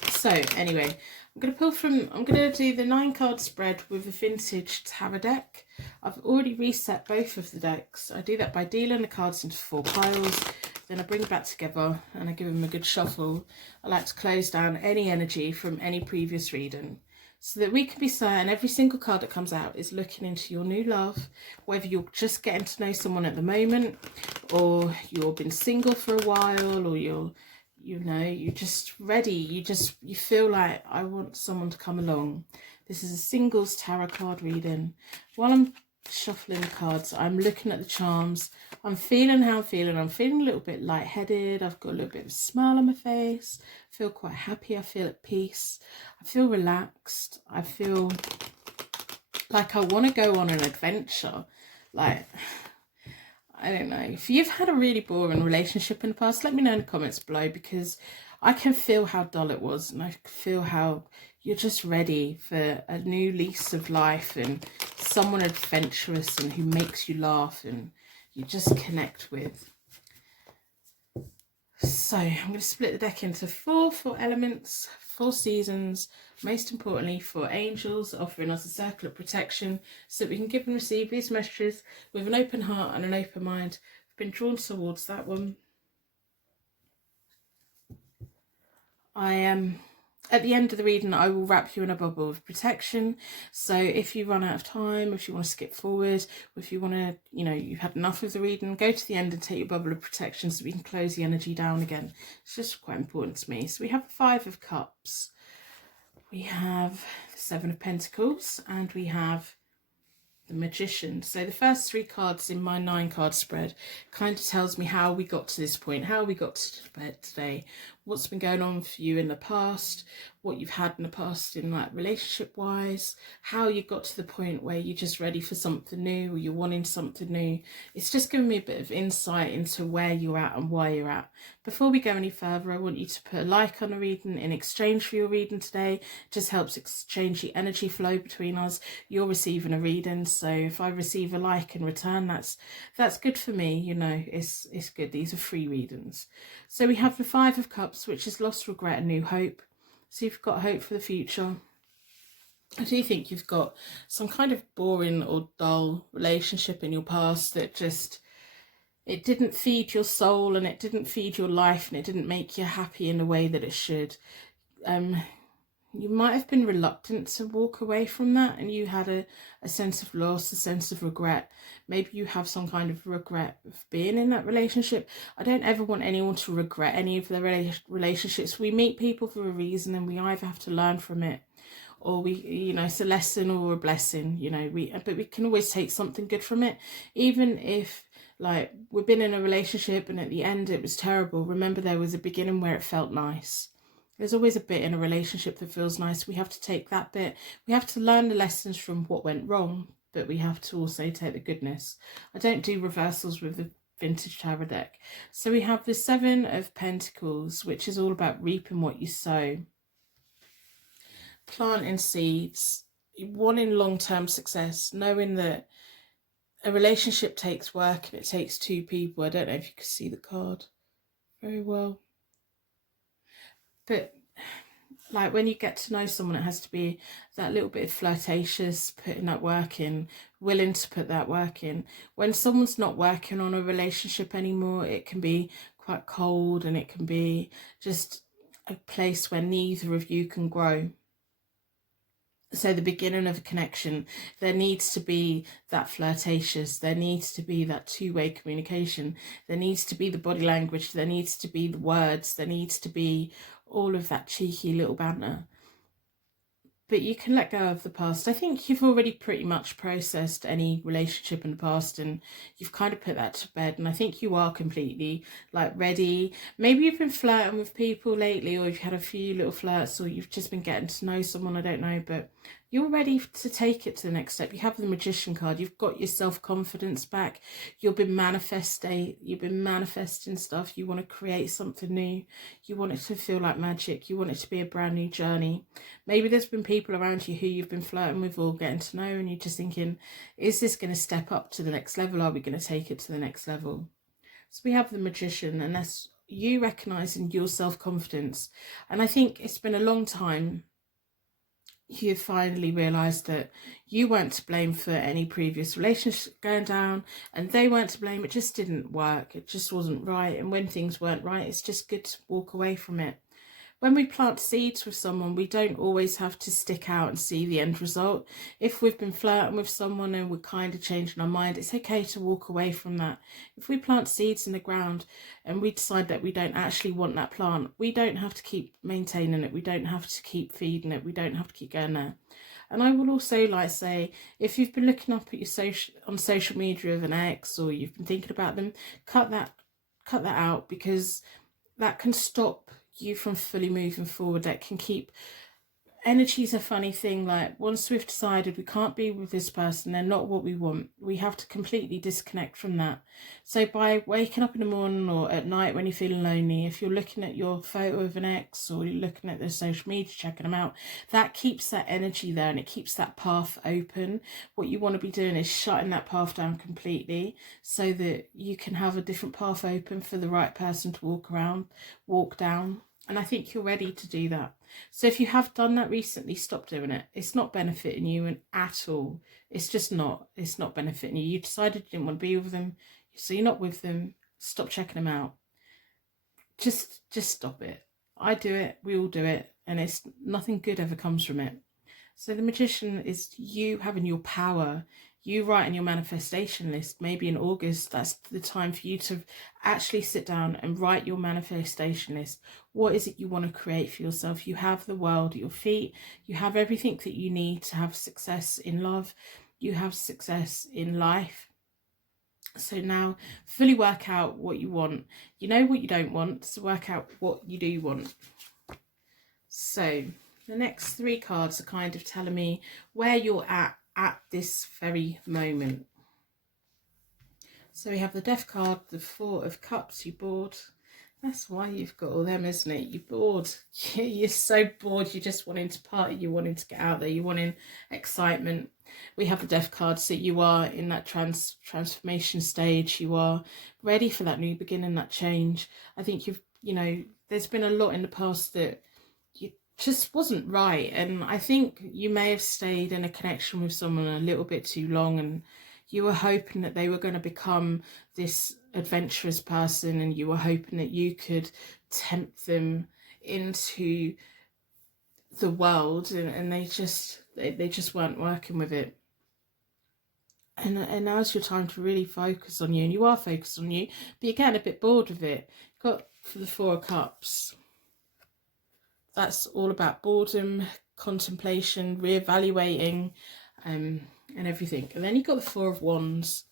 So anyway, I'm going to do the 9-card spread with a vintage tarot deck. I've already reset both of the decks. I do that by dealing the cards into 4 piles. Then I bring it back together and I give them a good shuffle. I like to close down any energy from any previous reading, so that we can be certain every single card that comes out is looking into your new love, whether you're just getting to know someone at the moment, or you've been single for a while, or you're just ready. You feel like, I want someone to come along. This is a singles tarot card reading. While I'm shuffling the cards, I'm looking at the charms. I'm feeling how I'm feeling. I'm feeling a little bit lightheaded. I've got a little bit of a smile on my face. I feel quite happy. I feel at peace. I feel relaxed. I feel like I want to go on an adventure. Like, I don't know. If you've had a really boring relationship in the past, let me know in the comments below, because I can feel how dull it was, and I can feel how you're just ready for a new lease of life and someone adventurous and who makes you laugh and you just connect with. So I'm going to split the deck into 4 elements, 4 seasons, most importantly 4 angels, offering us a circle of protection so that we can give and receive these messages with an open heart and an open mind. I've been drawn towards that one. I am... At the end of the reading, I will wrap you in a bubble of protection. So if you run out of time, if you want to skip forward, or if you want to, you've had enough of the reading, go to the end and take your bubble of protection so we can close the energy down again. It's just quite important to me. So we have the 5 of Cups. We have the 7 of Pentacles, and we have the Magician. So the first 3 cards in my 9-card spread kind of tells me how we got to this point, how we got to bed today, what's been going on for you in the past, what you've had in the past in like relationship wise, how you got to the point where you're just ready for something new, or you're wanting something new. It's just giving me a bit of insight into where you're at and why you're at. Before we go any further, I want you to put a like on the reading in exchange for your reading today. It just helps exchange the energy flow between us. You're receiving a reading, so if I receive a like in return, that's good for me. It's good. These are free readings. So we have the 5 of Cups, which is lost, regret and new hope. So you've got hope for the future. I do think you've got some kind of boring or dull relationship in your past that it didn't feed your soul, and it didn't feed your life, and it didn't make you happy in the way that it should. You might have been reluctant to walk away from that, and you had a sense of loss, a sense of regret. Maybe you have some kind of regret of being in that relationship. I don't ever want anyone to regret any of their relationships. We meet people for a reason, and we either have to learn from it, or we, you know, it's a lesson or a blessing, you know, but we can always take something good from it. Even if, like, we've been in a relationship and at the end it was terrible, remember there was a beginning where it felt nice. There's always a bit in a relationship that feels nice. We have to take that bit. We have to learn the lessons from what went wrong, but we have to also take the goodness. I don't do reversals with the vintage tarot deck. So we have the Seven of Pentacles, which is all about reaping what you sow. Planting seeds, wanting long-term success, knowing that a relationship takes work and it takes two people. I don't know if you can see the card very well. But like when you get to know someone, it has to be that little bit of flirtatious, putting that work in, willing to put that work in. When someone's not working on a relationship anymore, it can be quite cold and it can be just a place where neither of you can grow. So the beginning of a connection, there needs to be that flirtatious, there needs to be that two-way communication, there needs to be the body language, there needs to be the words, there needs to be all of that cheeky little banter. But you can let go of the past. I think you've already pretty much processed any relationship in the past and you've kind of put that to bed. And I think you are completely like ready. Maybe you've been flirting with people lately, or you've had a few little flirts, or you've just been getting to know someone, I don't know, but you're ready to take it to the next step. You have the Magician card. You've got your self-confidence back. You've been manifesting stuff. You want to create something new. You want it to feel like magic. You want it to be a brand new journey. Maybe there's been people around you who you've been flirting with or getting to know, and you're just thinking, is this going to step up to the next level? Are we going to take it to the next level? So we have the Magician, and that's you recognizing your self-confidence. And I think it's been a long time you finally realised that you weren't to blame for any previous relationship going down, and they weren't to blame. It just didn't work. It just wasn't right. And when things weren't right, it's just good to walk away from it. When we plant seeds with someone, we don't always have to stick out and see the end result. If we've been flirting with someone and we're kind of changing our mind, it's okay to walk away from that. If we plant seeds in the ground and we decide that we don't actually want that plant, we don't have to keep maintaining it. We don't have to keep feeding it. We don't have to keep going there. And I will also like say, if you've been looking up at your social media of an ex, or you've been thinking about them, cut that out, because that can stop you from fully moving forward. That can keep energy's a funny thing. Like once we've decided we can't be with this person, they're not what we want, we have to completely disconnect from that. So by waking up in the morning or at night when you're feeling lonely, if you're looking at your photo of an ex or you're looking at their social media, checking them out, that keeps that energy there and it keeps that path open. What you want to be doing is shutting that path down completely so that you can have a different path open for the right person to walk down. And I think you're ready to do that. So if you have done that recently, stop doing it. It's not benefiting you at all. It's just not. It's not benefiting you. You decided you didn't want to be with them, so you're not with them. Stop checking them out. Just stop it. I do it. We all do it. And it's nothing good ever comes from it. So the Magician is you having your power. You writing your manifestation list. Maybe in August, that's the time for you to actually sit down and write your manifestation list. What is it you want to create for yourself? You have the world at your feet. You have everything that you need to have success in love. You have success in life. So now fully work out what you want. You know what you don't want, so work out what you do want. So the next three cards are kind of telling me where you're at this very moment. So we have the Death card, the Four of Cups. You bored. That's why you've got all them, isn't it? You're bored. You're so bored. You're just wanting to party. You're wanting to get out there. You're wanting excitement. We have the Death card. So you are in that transformation stage. You are ready for that new beginning, that change. I think there's been a lot in the past that just wasn't right, and I think you may have stayed in a connection with someone a little bit too long, and you were hoping that they were going to become this adventurous person, and you were hoping that you could tempt them into the world, and they just weren't working with it. And now's your time to really focus on you, and you are focused on you, but you're getting a bit bored with it. Got for the Four of Cups. That's all about boredom, contemplation, reevaluating, and everything. And then you've got the Four of Wands,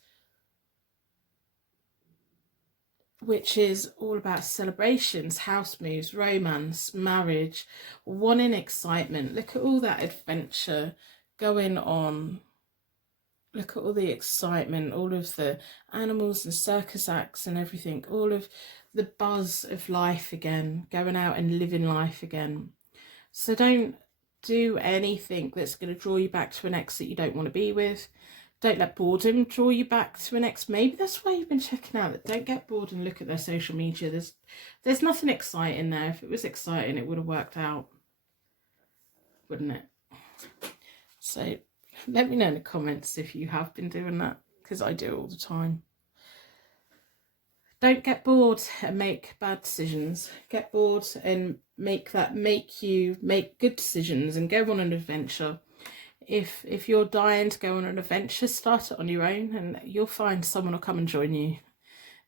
which is all about celebrations, house moves, romance, marriage, wanting excitement. Look at all that adventure going on. Look at all the excitement, all of the animals and circus acts and everything, all of the buzz of life again, going out and living life again. So don't do anything that's going to draw you back to an ex that you don't want to be with. Don't let boredom draw you back to an ex. Maybe that's why you've been checking out. Don't get bored and look at their social media. There's nothing exciting there. If it was exciting, it would have worked out, wouldn't it? So let me know in the comments if you have been doing that, because I do all the time. Don't get bored and make bad decisions. Get bored and make you make good decisions and go on an adventure. If you're dying to go on an adventure, start it on your own and you'll find someone will come and join you.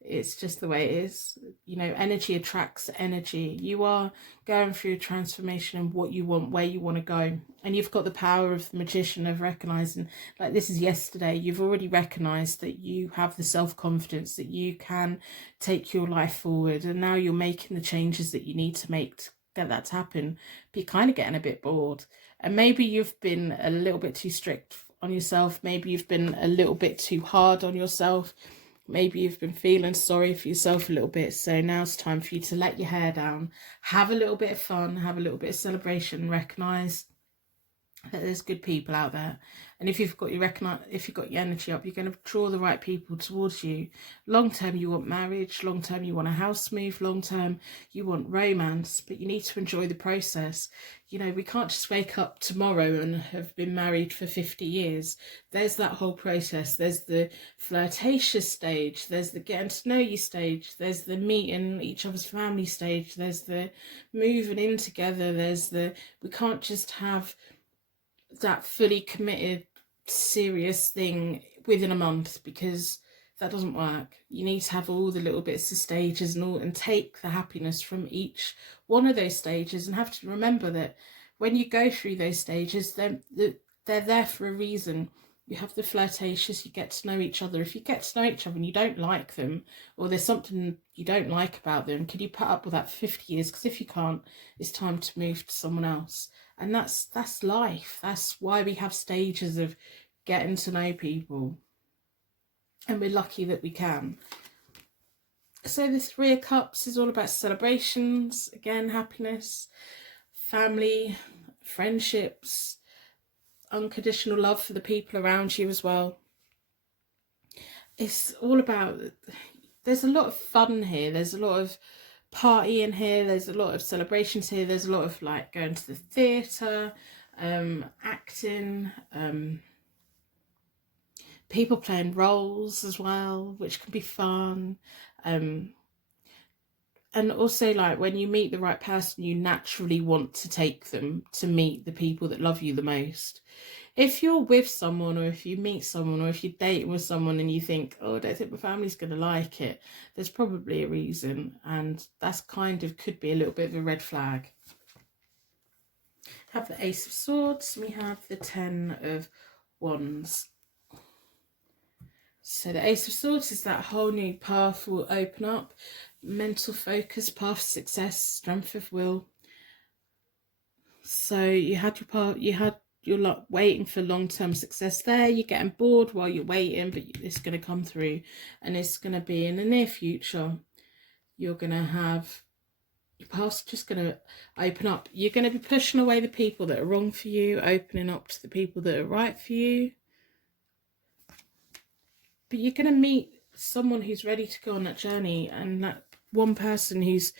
It's just the way it is. You know, energy attracts energy. You are going through a transformation and what you want, where you want to go. And you've got the power of the magician of recognizing, like this is yesterday, you've already recognized that you have the self-confidence that you can take your life forward. And now you're making the changes that you need to make to get that to happen. But you're kind of getting a bit bored. And maybe you've been a little bit too strict on yourself. Maybe you've been a little bit too hard on yourself. Maybe you've been feeling sorry for yourself a little bit. So now it's time for you to let your hair down, have a little bit of fun, have a little bit of celebration, recognise that there's good people out there. And if you've got your energy up, you're going to draw the right people towards you. Long term, you want marriage. Long term, you want a house move. Long term, you want romance. But you need to enjoy the process. You know, we can't just wake up tomorrow and have been married for 50 years. There's that whole process. There's the flirtatious stage. There's the getting to know you stage. There's the meeting each other's family stage. There's the moving in together. We can't just have that fully committed serious thing within a month, because that doesn't work. You need to have all the little bits of stages and take the happiness from each one of those stages, and have to remember that when you go through those stages, they're there for a reason. You have the flirtatious, you get to know each other. If you get to know each other and you don't like them, or there's something you don't like about them, can you put up with that for 50 years? Because if you can't, it's time to move to someone else. And that's life. That's why we have stages of getting to know people. And we're lucky that we can. So the Three of Cups is all about celebrations, again, happiness, family, friendships, unconditional love for the people around you as well. It's all about, there's a lot of fun here. There's a lot of partying here. There's a lot of celebrations here. There's a lot of like going to the theatre, acting, people playing roles as well, which can be fun. And also, like, when you meet the right person, you naturally want to take them to meet the people that love you the most. If you're with someone, or if you meet someone, or if you're dating with someone and you think, oh, I don't think my family's going to like it, there's probably a reason. And that's kind of could be a little bit of a red flag. Have the Ace of Swords. We have the Ten of Wands. So the Ace of Swords is that whole new path will open up. Mental focus, path to success, strength of will. So you had you're like waiting for long-term success there. You're getting bored while you're waiting, but it's going to come through, and it's going to be in the near future. You're going to have your path's just going to open up. You're going to be pushing away the people that are wrong for you, opening up to the people that are right for you. But you're going to meet someone who's ready to go on that journey, and that one person who's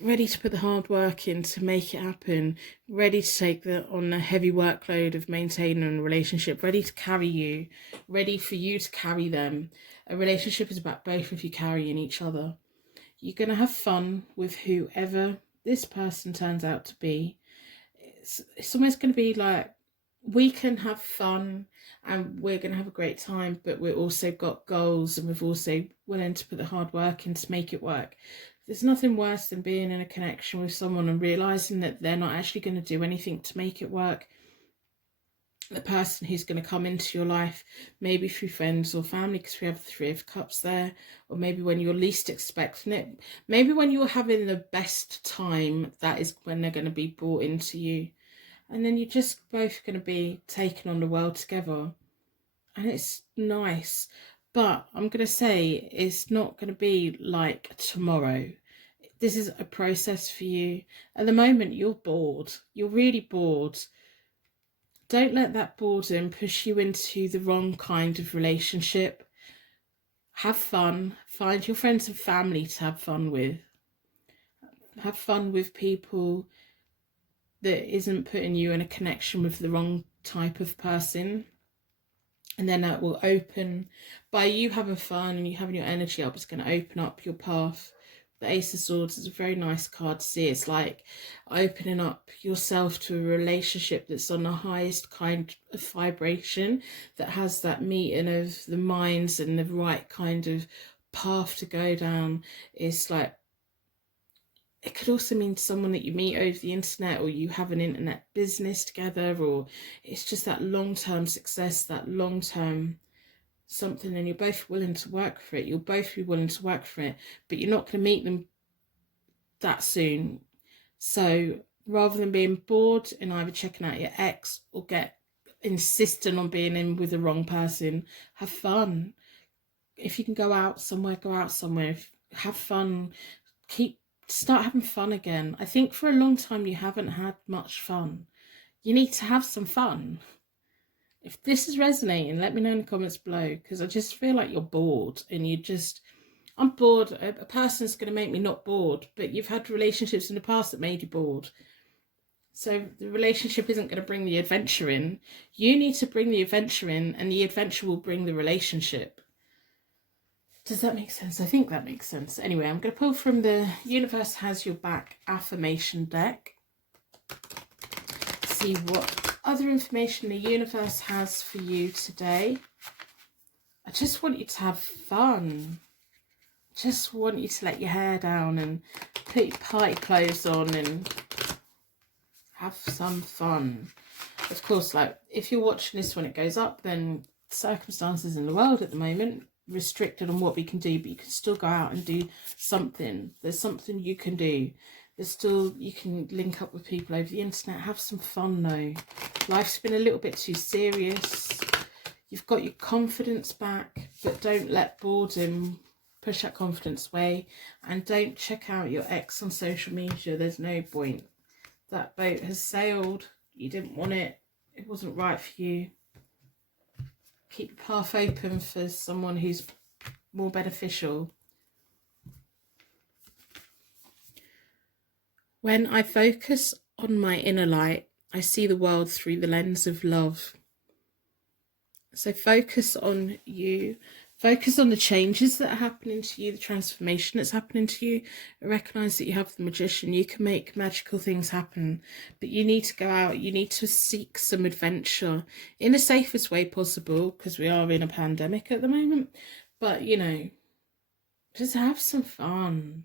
ready to put the hard work in to make it happen, ready to take on the heavy workload of maintaining a relationship, ready to carry you, ready for you to carry them. A relationship is about both of you carrying each other. You're going to have fun with whoever this person turns out to be. It's almost going to be like, we can have fun and we're going to have a great time, but we've also got goals, and we've also willing to put the hard work in to make it work. There's nothing worse than being in a connection with someone and realising that they're not actually going to do anything to make it work. The person who's going to come into your life, maybe through friends or family, because we have the Three of Cups there, or maybe when you're least expecting it, maybe when you're having the best time, that is when they're going to be brought into you. And then you're just both going to be taking on the world together. And it's nice. But I'm going to say it's not going to be like tomorrow. This is a process for you. At the moment, you're bored. You're really bored. Don't let that boredom push you into the wrong kind of relationship. Have fun. Find your friends and family to have fun with. Have fun with people that isn't putting you in a connection with the wrong type of person. And then that will open, by you having fun and you having your energy up, it's going to open up your path. The Ace of Swords is a very nice card to see. It's like opening up yourself to a relationship that's on the highest kind of vibration, that has that meeting of the minds and the right kind of path to go down. It's like, it could also mean someone that you meet over the internet, or you have an internet business together, or it's just that long-term success, that long-term something, and you're both willing to work for it. You'll both be willing to work for it, but you're not going to meet them that soon. So rather than being bored and either checking out your ex or insisting on being in with the wrong person, have fun. If you can go out somewhere, go out somewhere. Have fun. Start having fun again. I think for a long time you haven't had much fun. You need to have some fun. If this is resonating, let me know in the comments below, because I just feel like you're bored and I'm bored. A person's going to make me not bored, but you've had relationships in the past that made you bored. So the relationship isn't going to bring the adventure in. You need to bring the adventure in, and the adventure will bring the relationship. Does that make sense? I think that makes sense. Anyway, I'm going to pull from the Universe Has Your Back affirmation deck. See what other information the universe has for you today. I just want you to have fun. Just want you to let your hair down and put your party clothes on and have some fun. Of course, like, if you're watching this when it goes up, then circumstances in the world at the moment restricted on what we can do, but you can still go out and do something. There's something you can do. You can link up with people over the internet. Have some fun though. Life's been a little bit too serious. You've got your confidence back, but don't let boredom push that confidence away. And don't check out your ex on social media. There's no point. That boat has sailed. You didn't want it. It wasn't right for you. Keep the path open for someone who's more beneficial. When I focus on my inner light, I see the world through the lens of love. So focus on you. Focus on the changes that are happening to you, the transformation that's happening to you. Recognize that you have the Magician. You can make magical things happen, but you need to go out. You need to seek some adventure in the safest way possible, because we are in a pandemic at the moment. But, you know, just have some fun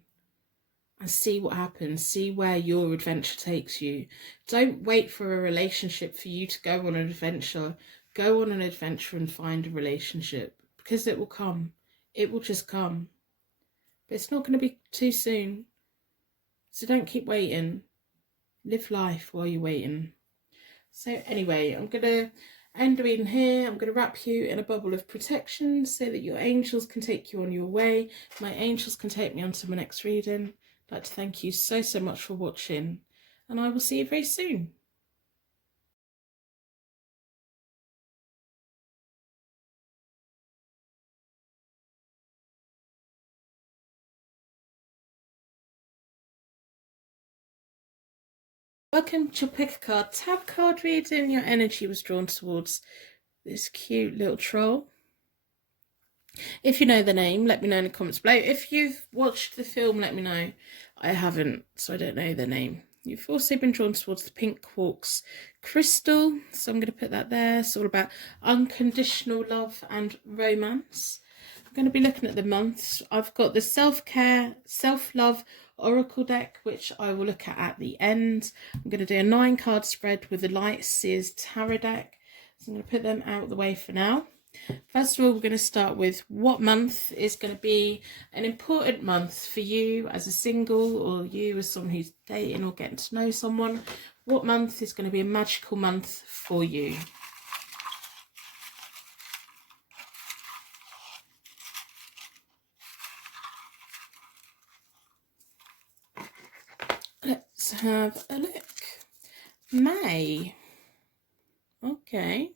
and see what happens. See where your adventure takes you. Don't wait for a relationship for you to go on an adventure. Go on an adventure and find a relationship, because it will come. It will just come. But it's not going to be too soon. So don't keep waiting. Live life while you're waiting. So anyway, I'm going to end the reading here. I'm going to wrap you in a bubble of protection so that your angels can take you on your way. My angels can take me on to my next reading. I'd like to thank you so much for watching, and I will see you very soon. Welcome to your Pick a Card Tarot card reading. Your energy was drawn towards this cute little troll. If you know the name, let me know in the comments below. If you've watched the film, let me know. I haven't, so I don't know the name. You've also been drawn towards the Pink Quartz crystal, so I'm going to put that there. It's all about unconditional love and romance. I'm going to be looking at the months. I've got the self-care, self-love oracle deck, which I will look at the end. I'm going to do a 9-card spread with the Light Seers tarot deck. So I'm going to put them out of the way for now. First of all, we're going to start with what month is going to be an important month for you as a single, or you as someone who's dating or getting to know someone. What month is going to be a magical month for you? Let's have a look. May. Okay.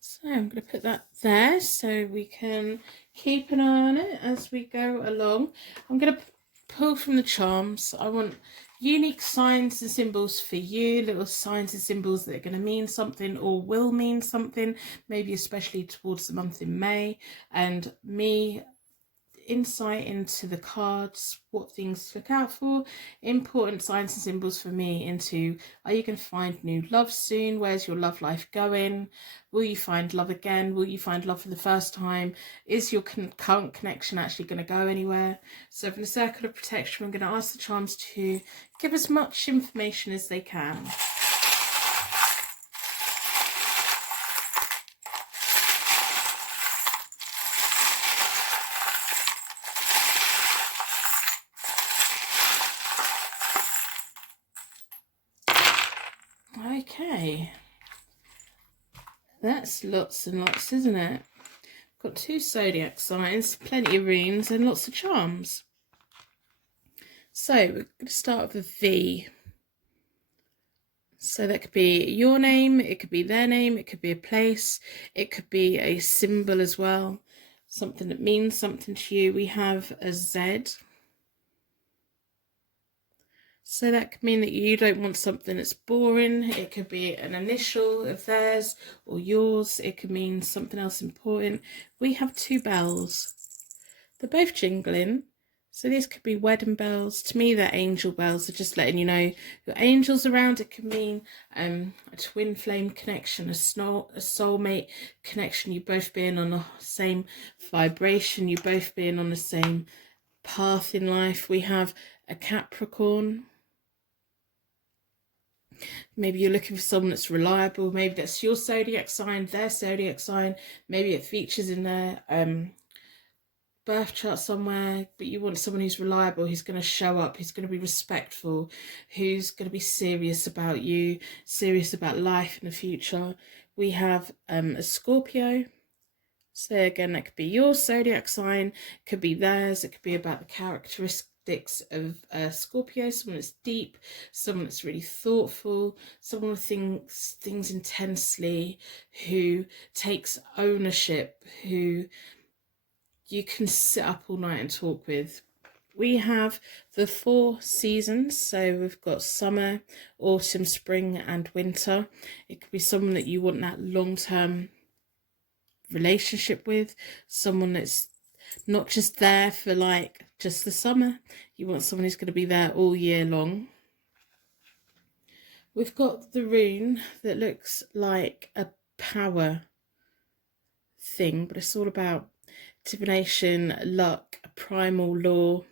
So I'm going to put that there so we can keep an eye on it as we go along. I'm going to pull from the charms. I want unique signs and symbols for you, little signs and symbols that are going to mean something or will mean something, maybe especially towards the month in May, and me insight into the cards, what things to look out for, important signs and symbols for me into, are you going to find new love soon? Where's your love life going? Will you find love again? Will you find love for the first time? Is your current connection actually going to go anywhere? So from the circle of protection, I'm going to ask the charms to give as much information as they can. Okay, that's lots and lots, isn't it? Got 2 zodiac signs, plenty of runes, and lots of charms. So we're going to start with a V. So that could be your name, it could be their name, it could be a place, it could be a symbol as well, something that means something to you. We have a Z. So that could mean that you don't want something that's boring. It could be an initial of theirs or yours. It could mean something else important. We have 2 bells. They're both jingling. So these could be wedding bells. To me, they're angel bells. They're just letting you know your angel's around. It could mean a twin flame connection, a soulmate connection. You both being on the same vibration. You both being on the same path in life. We have a Capricorn. Maybe you're looking for someone that's reliable. Maybe that's your zodiac sign, their zodiac sign. Maybe it features in their birth chart somewhere, but you want someone who's reliable, who's going to show up, who's going to be respectful, who's going to be serious about you, serious about life in the future. We have a Scorpio. So again, that could be your zodiac sign, could be theirs. It could be about the characteristics of Scorpio, someone that's deep, someone that's really thoughtful, someone who thinks things intensely, who takes ownership, who you can sit up all night and talk with. We have the 4 seasons, so we've got summer, autumn, spring and winter. It could be someone that you want that long-term relationship with, someone that's not just there for like just the summer. You want someone who's going to be there all year long. We've got the rune that looks like a power thing, but it's all about divination, luck, primal law,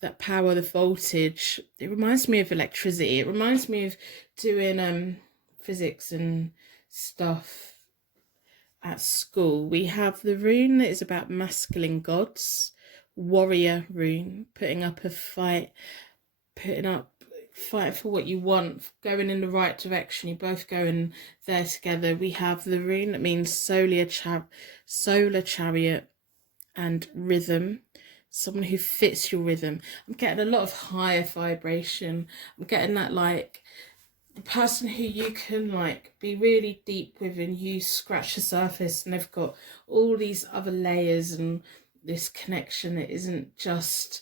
that power, the voltage. It reminds me of electricity. It reminds me of doing physics and stuff at school. We have the rune that is about masculine gods, warrior rune, putting up a fight, fighting for what you want, going in the right direction. You're both going there together. We have the rune that means solar chariot and rhythm, someone who fits your rhythm. I'm getting a lot of higher vibration. I'm getting that like the person who you can like be really deep with, and you scratch the surface and they've got all these other layers, and this connection that isn't just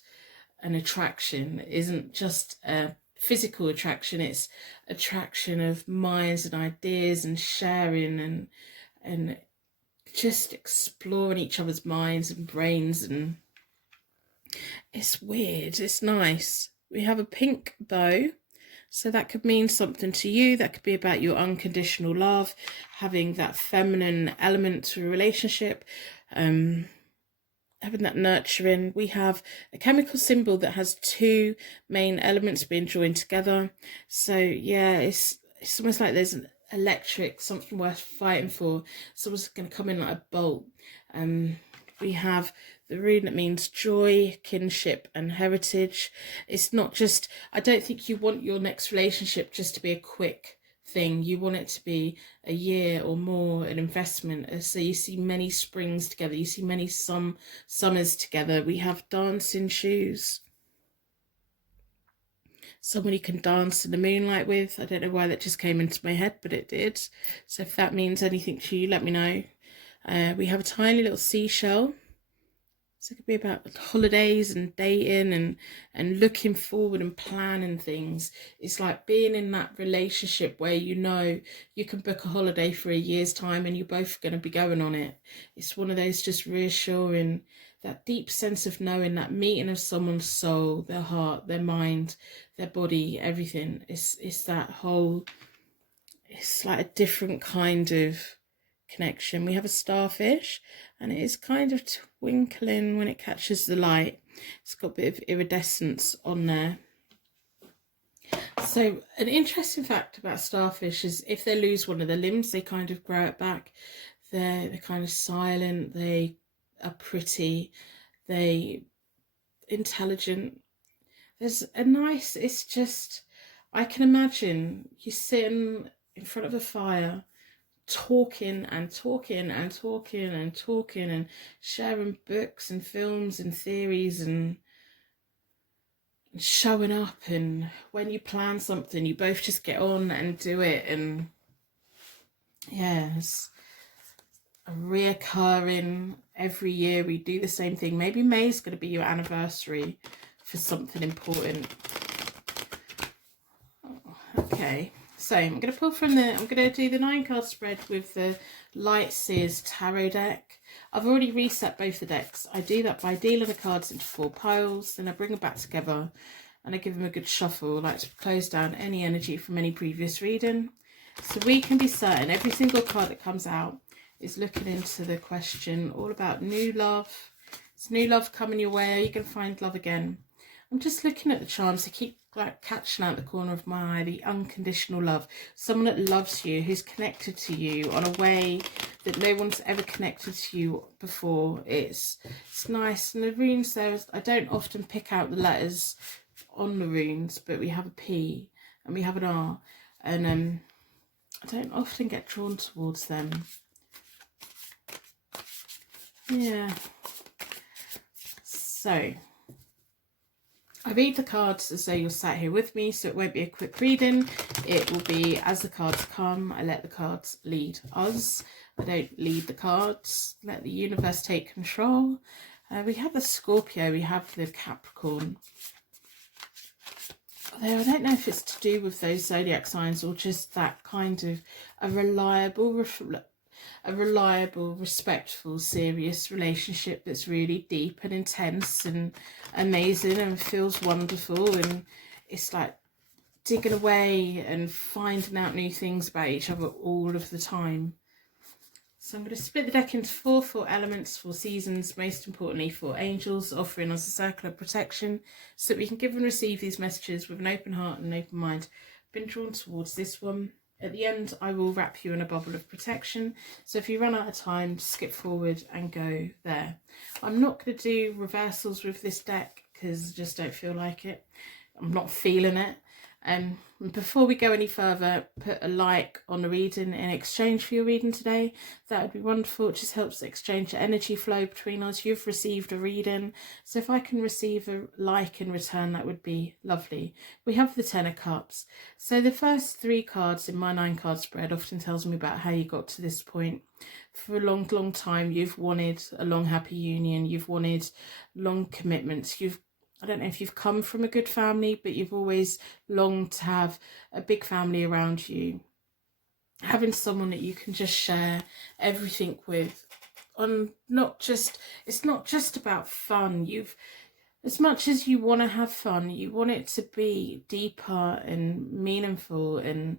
an attraction, it isn't just a physical attraction, it's attraction of minds and ideas and sharing and just exploring each other's minds and brains, and it's weird, it's nice. We have a pink bow. So that could mean something to you. That could be about your unconditional love, having that feminine element to a relationship, having that nurturing. We have a chemical symbol that has two main elements being joined together. So yeah, it's almost like there's an electric, something worth fighting for. Someone's going to come in like a bolt. We have the rune that means joy, kinship, and heritage. It's not just, I don't think you want your next relationship just to be a quick thing. You want it to be a year or more, an investment. So you see many springs together, you see many summers together. We have dancing shoes, someone you can dance in the moonlight with. I don't know why that just came into my head, but it did. So if that means anything to you, let me know. We have a tiny little seashell. So it could be about holidays and dating and looking forward and planning things. It's like being in that relationship where you know you can book a holiday for a year's time and you're both going to be going on it. It's one of those just reassuring, that deep sense of knowing, that meeting of someone's soul, their heart, their mind, their body, everything. It's that whole, it's like a different kind of connection. We have a starfish and it is kind of twinkling when it catches the light. It's got a bit of iridescence on there. So an interesting fact about starfish is if they lose one of their limbs, they kind of grow it back. They're kind of silent, they are pretty, they intelligent. There's a nice, it's just, I can imagine you sitting in front of a fire talking and talking and talking and talking and sharing books and films and theories and showing up, and when you plan something you both just get on and do it. And yes, a reoccurring, every year we do the same thing. Maybe May's going to be your anniversary for something important. Okay, so I'm going to pull from the, I'm going to do the 9 card spread with the Light Seers Tarot deck. I've already reset both the decks. I do that by dealing the cards into 4 piles, then I bring them back together and I give them a good shuffle, like to close down any energy from any previous reading. So we can be certain every single card that comes out is looking into the question all about new love. Is new love coming your way? Are you going to find love again? I'm just looking at the charms. I keep like catching out the corner of my eye, the unconditional love. Someone that loves you, who's connected to you on a way that no one's ever connected to you before. It's nice. And the runes there, I don't often pick out the letters on the runes, but we have a P and we have an R. And I don't often get drawn towards them. Yeah. So I read the cards as though you're sat here with me, so it won't be a quick reading. It will be as the cards come. I let the cards lead us. I don't lead the cards. Let the universe take control. We have the Scorpio, we have the Capricorn. Although I don't know if it's to do with those zodiac signs or just that kind of a reliable, respectful, serious relationship that's really deep and intense and amazing and feels wonderful. And it's like digging away and finding out new things about each other all of the time. So I'm going to split the deck into 4 elements, 4 seasons, most importantly 4 angels, offering us a circle of protection so that we can give and receive these messages with an open heart and an open mind. I've been drawn towards this one. At the end, I will wrap you in a bubble of protection. So if you run out of time, skip forward and go there. I'm not going to do reversals with this deck because I just don't feel like it. I'm not feeling it. Before we go any further, put a like on the reading in exchange for your reading today. That would be wonderful. It just helps exchange the energy flow between us. You've received a reading, so if I can receive a like in return, that would be lovely. We have the 10 of Cups. So the first 3 cards in my 9 card spread often tells me about how you got to this point. For a long, long time, you've wanted a long, happy union. You've wanted long commitments. I don't know if you've come from a good family, but you've always longed to have a big family around you. Having someone that you can just share everything with. It's not just about fun. as much as you want to have fun, you want it to be deeper and meaningful and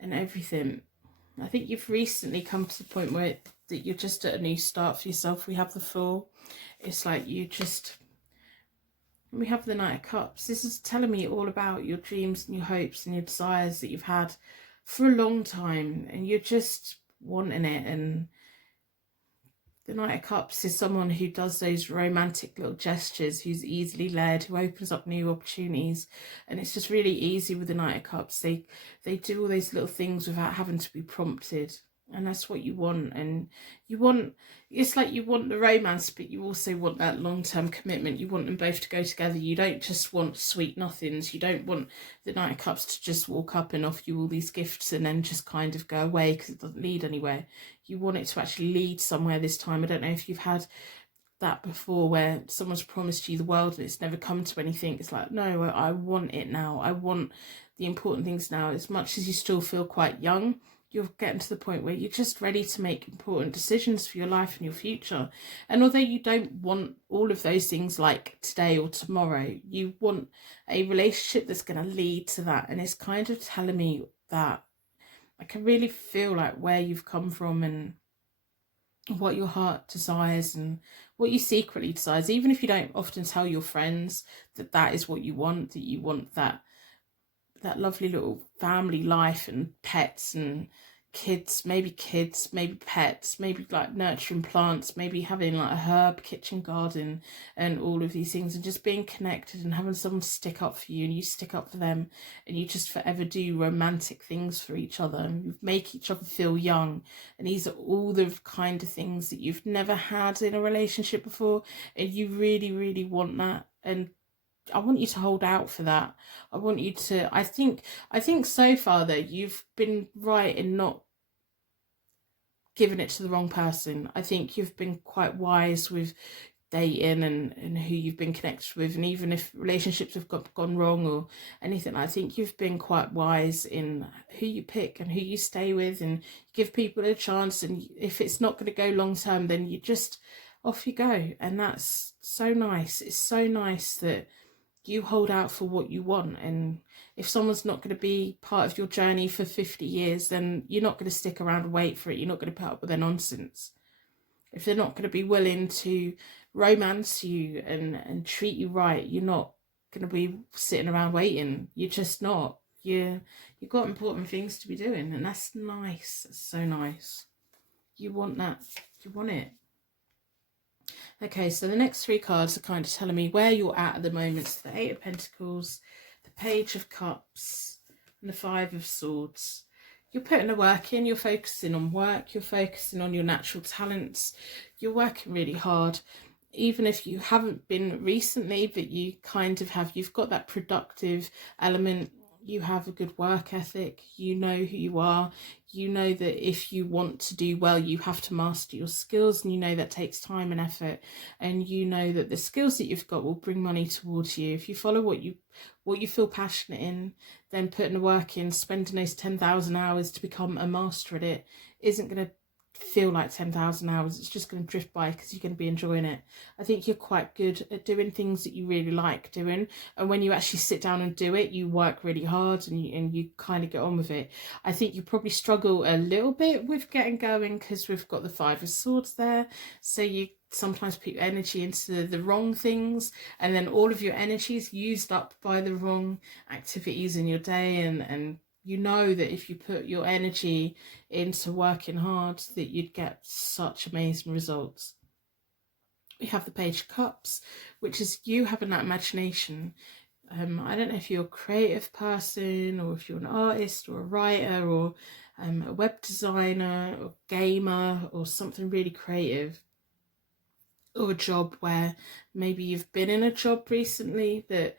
everything. I think you've recently come to the point where that you're just at a new start for yourself. We have the Fool. It's like we have the Knight of Cups. This is telling me all about your dreams and your hopes and your desires that you've had for a long time, and you're just wanting it. And the Knight of Cups is someone who does those romantic little gestures, who's easily led, who opens up new opportunities. And it's just really easy with the Knight of Cups. They do all those little things without having to be prompted. And that's what you want. And it's like you want the romance, but you also want that long-term commitment. You want them both to go together. You don't just want sweet nothings. You don't want the Knight of Cups to just walk up and offer you all these gifts and then just kind of go away because it doesn't lead anywhere. You want it to actually lead somewhere this time. I don't know if you've had that before, where someone's promised you the world and it's never come to anything. It's like, no, I want it now. I want the important things now. As much as you still feel quite young, you're getting to the point where you're just ready to make important decisions for your life and your future. And although you don't want all of those things like today or tomorrow, you want a relationship that's going to lead to that. And it's kind of telling me that I can really feel like where you've come from and what your heart desires and what you secretly desires, even if you don't often tell your friends that is what you want, that you want that lovely little family life and pets and kids, maybe pets, maybe like nurturing plants, maybe having like a herb kitchen garden and all of these things, and just being connected and having someone stick up for you and you stick up for them, and you just forever do romantic things for each other and you make each other feel young. And these are all the kind of things that you've never had in a relationship before, and you really, really want that. And I want you to hold out for that. I want you to, I think so far though, you've been right in not giving it to the wrong person. I think you've been quite wise with dating and who you've been connected with, and even if relationships have gone wrong or anything, I think you've been quite wise in who you pick and who you stay with, and give people a chance. And if it's not going to go long term, then you just off you go. And that's so nice. It's so nice that you hold out for what you want. And if someone's not going to be part of your journey for 50 years, then you're not going to stick around and wait for it. You're not going to put up with their nonsense. If they're not going to be willing to romance you and treat you right, you're not going to be sitting around waiting. You're just not. You've got important things to be doing, and that's nice. That's so nice. You want that. You want it. Okay, so the next three cards are kind of telling me where you're at the moment. So the Eight of Pentacles, the Page of Cups, and the Five of Swords. You're putting the work in, you're focusing on work, you're focusing on your natural talents, you're working really hard. Even if you haven't been recently, but you kind of have, you've got that productive element. You have a good work ethic, you know who you are, you know that if you want to do well, you have to master your skills, and you know that takes time and effort, and you know that the skills that you've got will bring money towards you. If you follow what you feel passionate in, then putting the work in, spending those 10,000 hours to become a master at it isn't going to feel like 10,000 hours. It's just going to drift by because you're going to be enjoying it. I think you're quite good at doing things that you really like doing, and when you actually sit down and do it, you work really hard and you kind of get on with it. I think you probably struggle a little bit with getting going because we've got the Five of Swords there, so you sometimes put your energy into the wrong things, and then all of your energy is used up by the wrong activities in your day, and you know that if you put your energy into working hard, that you'd get such amazing results. We have the Page of Cups, which is you having that imagination. I don't know if you're a creative person, or if you're an artist or a writer, or a web designer or gamer, or something really creative, or a job where maybe you've been in a job recently that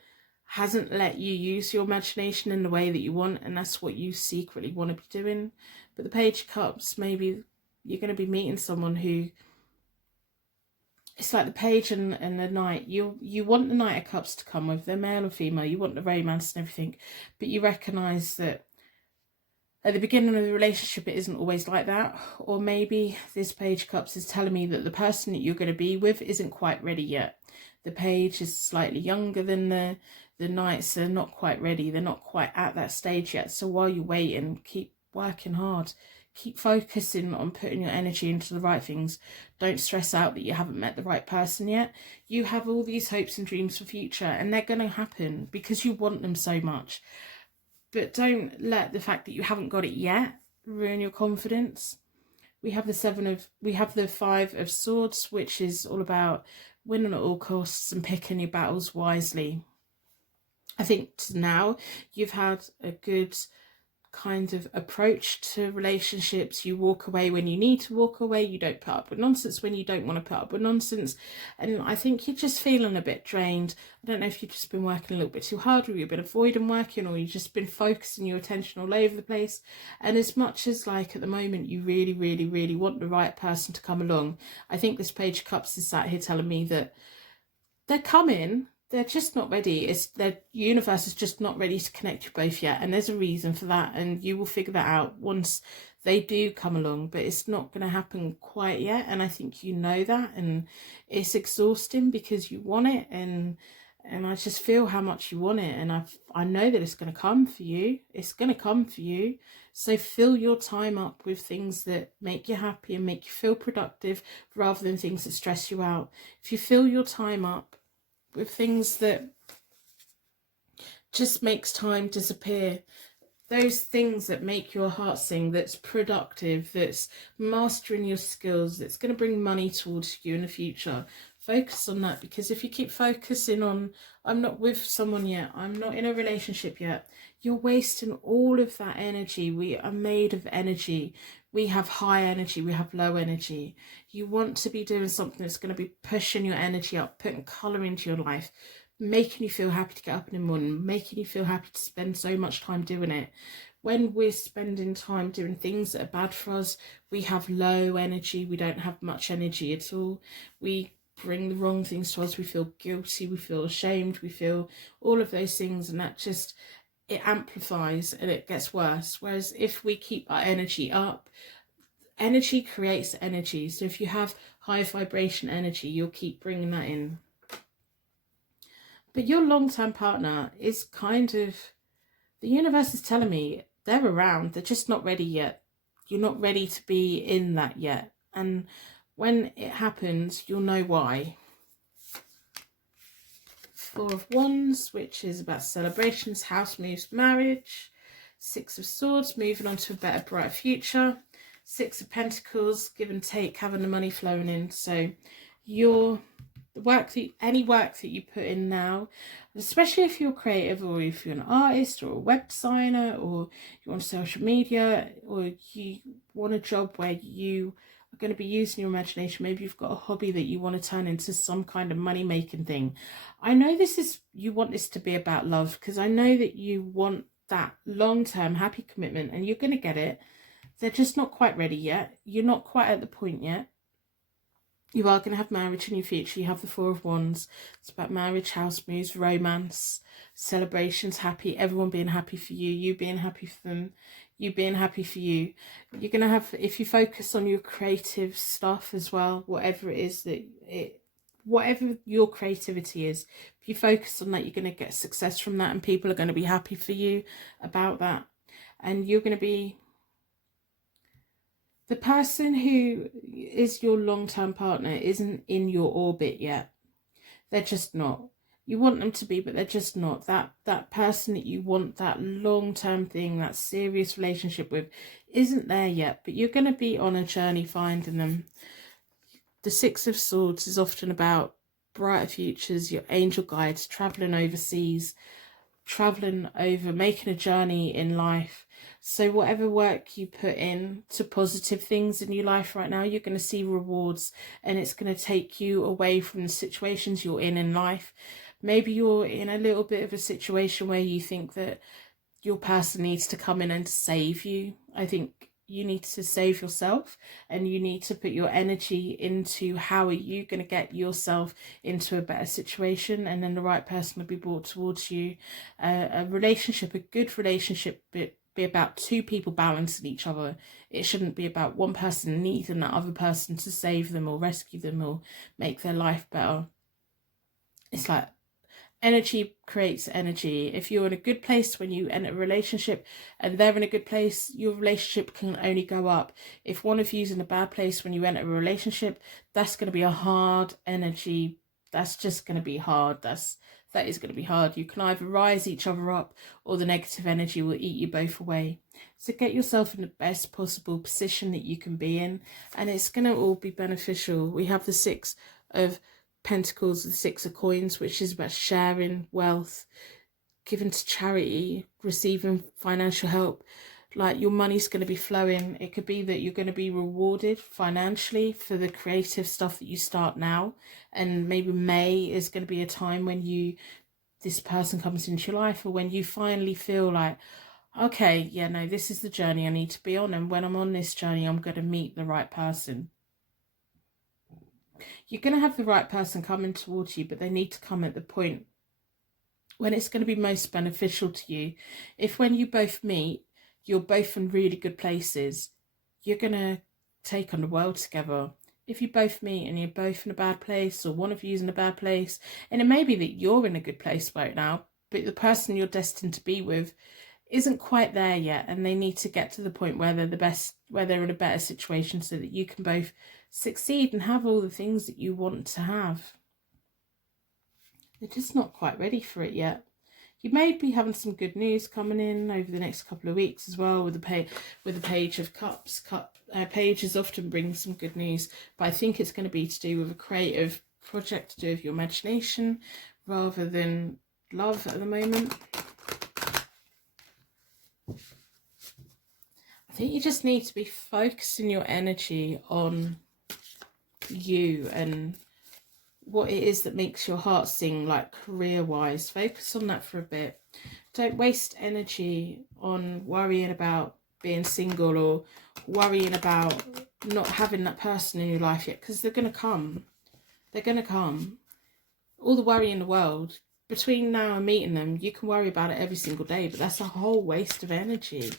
hasn't let you use your imagination in the way that you want, and that's what you secretly want to be doing. But the Page of Cups, maybe you're going to be meeting someone who, it's like the Page and the Knight. You want the Knight of Cups to come, with they're male or female, you want the romance and everything, but you recognise that at the beginning of the relationship it isn't always like that. Or maybe this Page of Cups is telling me that the person that you're going to be with isn't quite ready yet. The Page is slightly younger than the Knights. They're not quite ready. They're not quite at that stage yet. So while you're waiting, keep working hard. Keep focusing on putting your energy into the right things. Don't stress out that you haven't met the right person yet. You have all these hopes and dreams for future, and they're going to happen because you want them so much. But don't let the fact that you haven't got it yet ruin your confidence. We have the Five of Swords, which is all about winning at all costs and picking your battles wisely. I think now you've had a good kind of approach to relationships. You walk away when you need to walk away. You don't put up with nonsense when you don't want to put up with nonsense. And I think you're just feeling a bit drained. I don't know if you've just been working a little bit too hard, or you've been avoiding working, or you've just been focusing your attention all over the place. And as much as like at the moment you really, really, really want the right person to come along, I think this Page of Cups is sat here telling me that they're coming. They're just not ready. The universe is just not ready to connect you both yet. And there's a reason for that. And you will figure that out once they do come along. But it's not going to happen quite yet. And I think you know that. And it's exhausting because you want it. And I just feel how much you want it. And I know that it's going to come for you. It's going to come for you. So fill your time up with things that make you happy and make you feel productive, rather than things that stress you out. If you fill your time up with things that just makes time disappear, those things that make your heart sing, that's productive, that's mastering your skills, that's going to bring money towards you in the future, focus on that. Because if you keep focusing on, I'm not with someone yet, I'm not in a relationship yet, you're wasting all of that energy. We are made of energy. We have high energy, we have low energy. You want to be doing something that's going to be pushing your energy up, putting colour into your life, making you feel happy to get up in the morning, making you feel happy to spend so much time doing it. When we're spending time doing things that are bad for us, we have low energy, we don't have much energy at all. We bring the wrong things to us, we feel guilty, we feel ashamed, we feel all of those things, and that just, it amplifies and it gets worse. Whereas if we keep our energy up, energy creates energy. So if you have high vibration energy, you'll keep bringing that in. But your long-term partner is kind of, the universe is telling me they're around, they're just not ready yet. You're not ready to be in that yet. And when it happens, you'll know why. Four of Wands, which is about celebrations, house moves, marriage. Six of Swords, moving on to a better, brighter future. Six of Pentacles, give and take, having the money flowing in. So any work that you put in now, especially if you're creative, or if you're an artist or a web designer, or you're on social media, or you want a job where you are going to be using your imagination, maybe you've got a hobby that you want to turn into some kind of money making thing. I know you want this to be about love, because I know that you want that long-term happy commitment, and you're going to get it. They're just not quite ready yet. You're not quite at the point yet. You are going to have marriage in your future. You have the Four of Wands. It's about marriage, house moves, romance, celebrations, happy, everyone being happy for you, you being happy for them, you being happy for you. You're going to have, if you focus on your creative stuff as well, whatever it is whatever your creativity is, if you focus on that, you're going to get success from that, and people are going to be happy for you about that. And you're going to be, the person who is your long-term partner isn't in your orbit yet. They're just not. You want them to be, but they're just not. That person that you want, that long-term thing, that serious relationship with, isn't there yet. But you're going to be on a journey finding them. The Six of Swords is often about brighter futures, your angel guides, travelling overseas, travelling over, making a journey in life. So whatever work you put in to positive things in your life right now, you're going to see rewards, and it's going to take you away from the situations you're in life. Maybe you're in a little bit of a situation where you think that your person needs to come in and save you. I think you need to save yourself, and you need to put your energy into how are you going to get yourself into a better situation, and then the right person will be brought towards you. A relationship, a good relationship, be about two people balancing each other. It shouldn't be about one person needing that other person to save them or rescue them or make their life better. it's like energy creates energy. If you're in a good place when you enter a relationship and they're in a good place, your relationship can only go up. If one of you's in a bad place when you enter a relationship, that's going to be a hard energy. That's just going to be hard. That is going to be hard. You can either rise each other up, or the negative energy will eat you both away. So get yourself in the best possible position that you can be in, and it's going to all be beneficial. We have the Six of Pentacles, the Six of Coins, which is about sharing wealth, giving to charity, receiving financial help. Like, your money's going to be flowing. It could be that you're going to be rewarded financially for the creative stuff that you start now, and maybe May is going to be a time when this person comes into your life, or when you finally feel like, okay, yeah, no, this is the journey I need to be on, and when I'm on this journey, I'm going to meet the right person. You're going to have the right person coming towards you, but they need to come at the point when it's going to be most beneficial to you. If when you both meet, you're both in really good places, you're going to take on the world together. If you both meet and you're both in a bad place, or one of you's in a bad place, and it may be that you're in a good place right now, but the person you're destined to be with isn't quite there yet, and they need to get to the point where they're in a better situation, so that you can both succeed and have all the things that you want to have. They're just not quite ready for it yet. You may be having some good news coming in over the next couple of weeks as well, with the Page of Cups. Pages often bring some good news, but I think it's going to be to do with a creative project, to do with your imagination, rather than love at the moment. I think you just need to be focusing your energy on you and what it is that makes your heart sing, like career-wise. Focus on that for a bit. Don't waste energy on worrying about being single, or worrying about not having that person in your life yet, because they're going to come. They're going to come. All the worry in the world, between now and meeting them, you can worry about it every single day, but that's a whole waste of energy.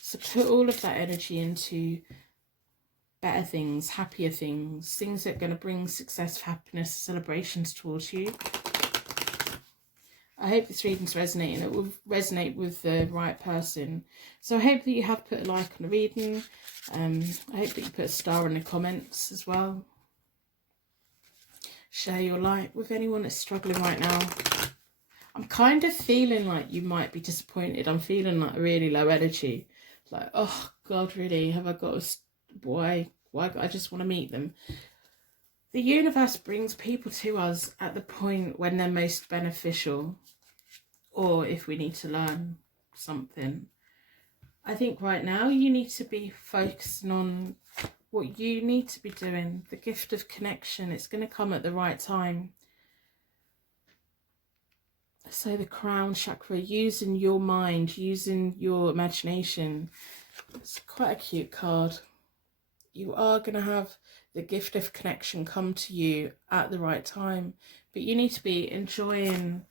So put all of that energy into better things, happier things, things that are going to bring success, happiness, celebrations towards you. I hope this reading's resonating. It will resonate with the right person. So I hope that you have put a like on the reading. I hope that you put a star in the comments as well. Share your light with anyone that's struggling right now. I'm kind of feeling like you might be disappointed. I'm feeling like really low energy. Like, oh God, really? Have I got a... Why I just want to meet them. The universe brings people to us at the point when they're most beneficial, or if we need to learn something. I think right now you need to be focusing on what you need to be doing. The gift of connection, it's going to come at the right time. So the crown chakra, using your mind, using your imagination. It's quite a cute card. You are going to have the gift of connection come to you at the right time, but you need to be enjoying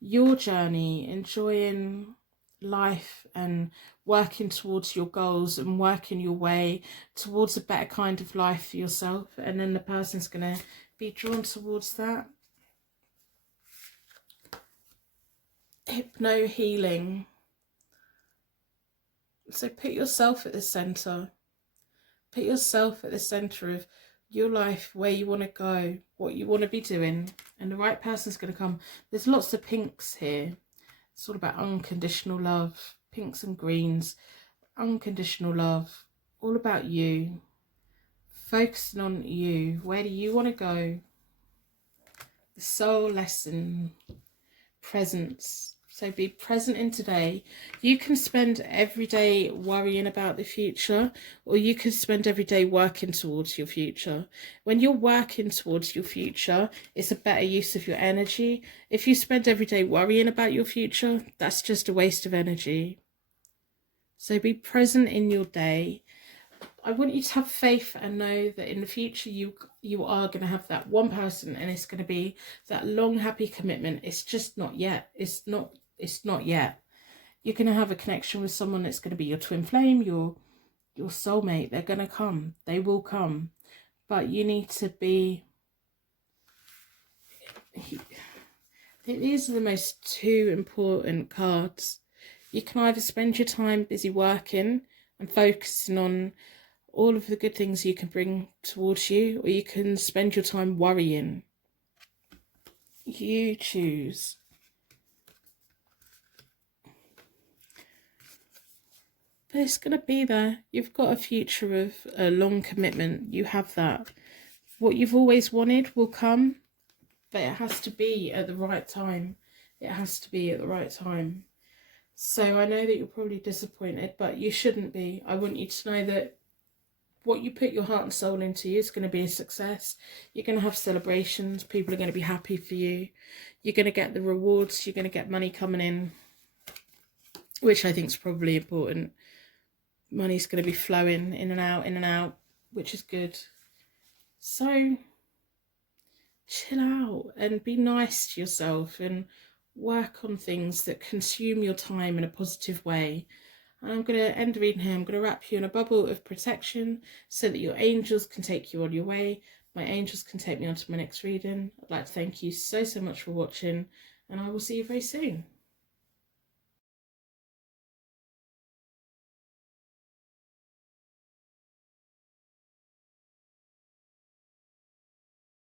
your journey, enjoying life, and working towards your goals and working your way towards a better kind of life for yourself, and then the person's going to be drawn towards that. Hypno healing. So put yourself at the center. Put yourself at the center of your life, where you want to go, what you want to be doing, and the right person's going to come. There's lots of pinks here. It's all about unconditional love. Pinks and greens. Unconditional love. All about you. Focusing on you. Where do you want to go? The soul lesson. Presence. So be present in today. You can spend every day worrying about the future, or you can spend every day working towards your future. When you're working towards your future, it's a better use of your energy. If you spend every day worrying about your future, that's just a waste of energy. So be present in your day. I want you to have faith and know that in the future you are going to have that one person, and it's going to be that long, happy commitment. It's just not yet. It's not yet. You're going to have a connection with someone that's going to be your twin flame, your soulmate. They're going to come. They will come. But you need to be these are the most two important cards. You can either spend your time busy working and focusing on all of the good things you can bring towards you, or you can spend your time worrying. You choose. But it's going to be there. You've got a future of a long commitment. You have that. What you've always wanted will come, but it has to be at the right time. It has to be at the right time. So I know that you're probably disappointed, but you shouldn't be. I want you to know that what you put your heart and soul into is going to be a success. You're going to have celebrations. People are going to be happy for you. You're going to get the rewards. You're going to get money coming in, which I think is probably important. Money's going to be flowing in and out, which is good. So chill out and be nice to yourself and work on things that consume your time in a positive way. And I'm going to end the reading here. I'm going to wrap you in a bubble of protection so that your angels can take you on your way. My angels can take me on to my next reading. I'd like to thank you so much for watching, and I will see you very soon.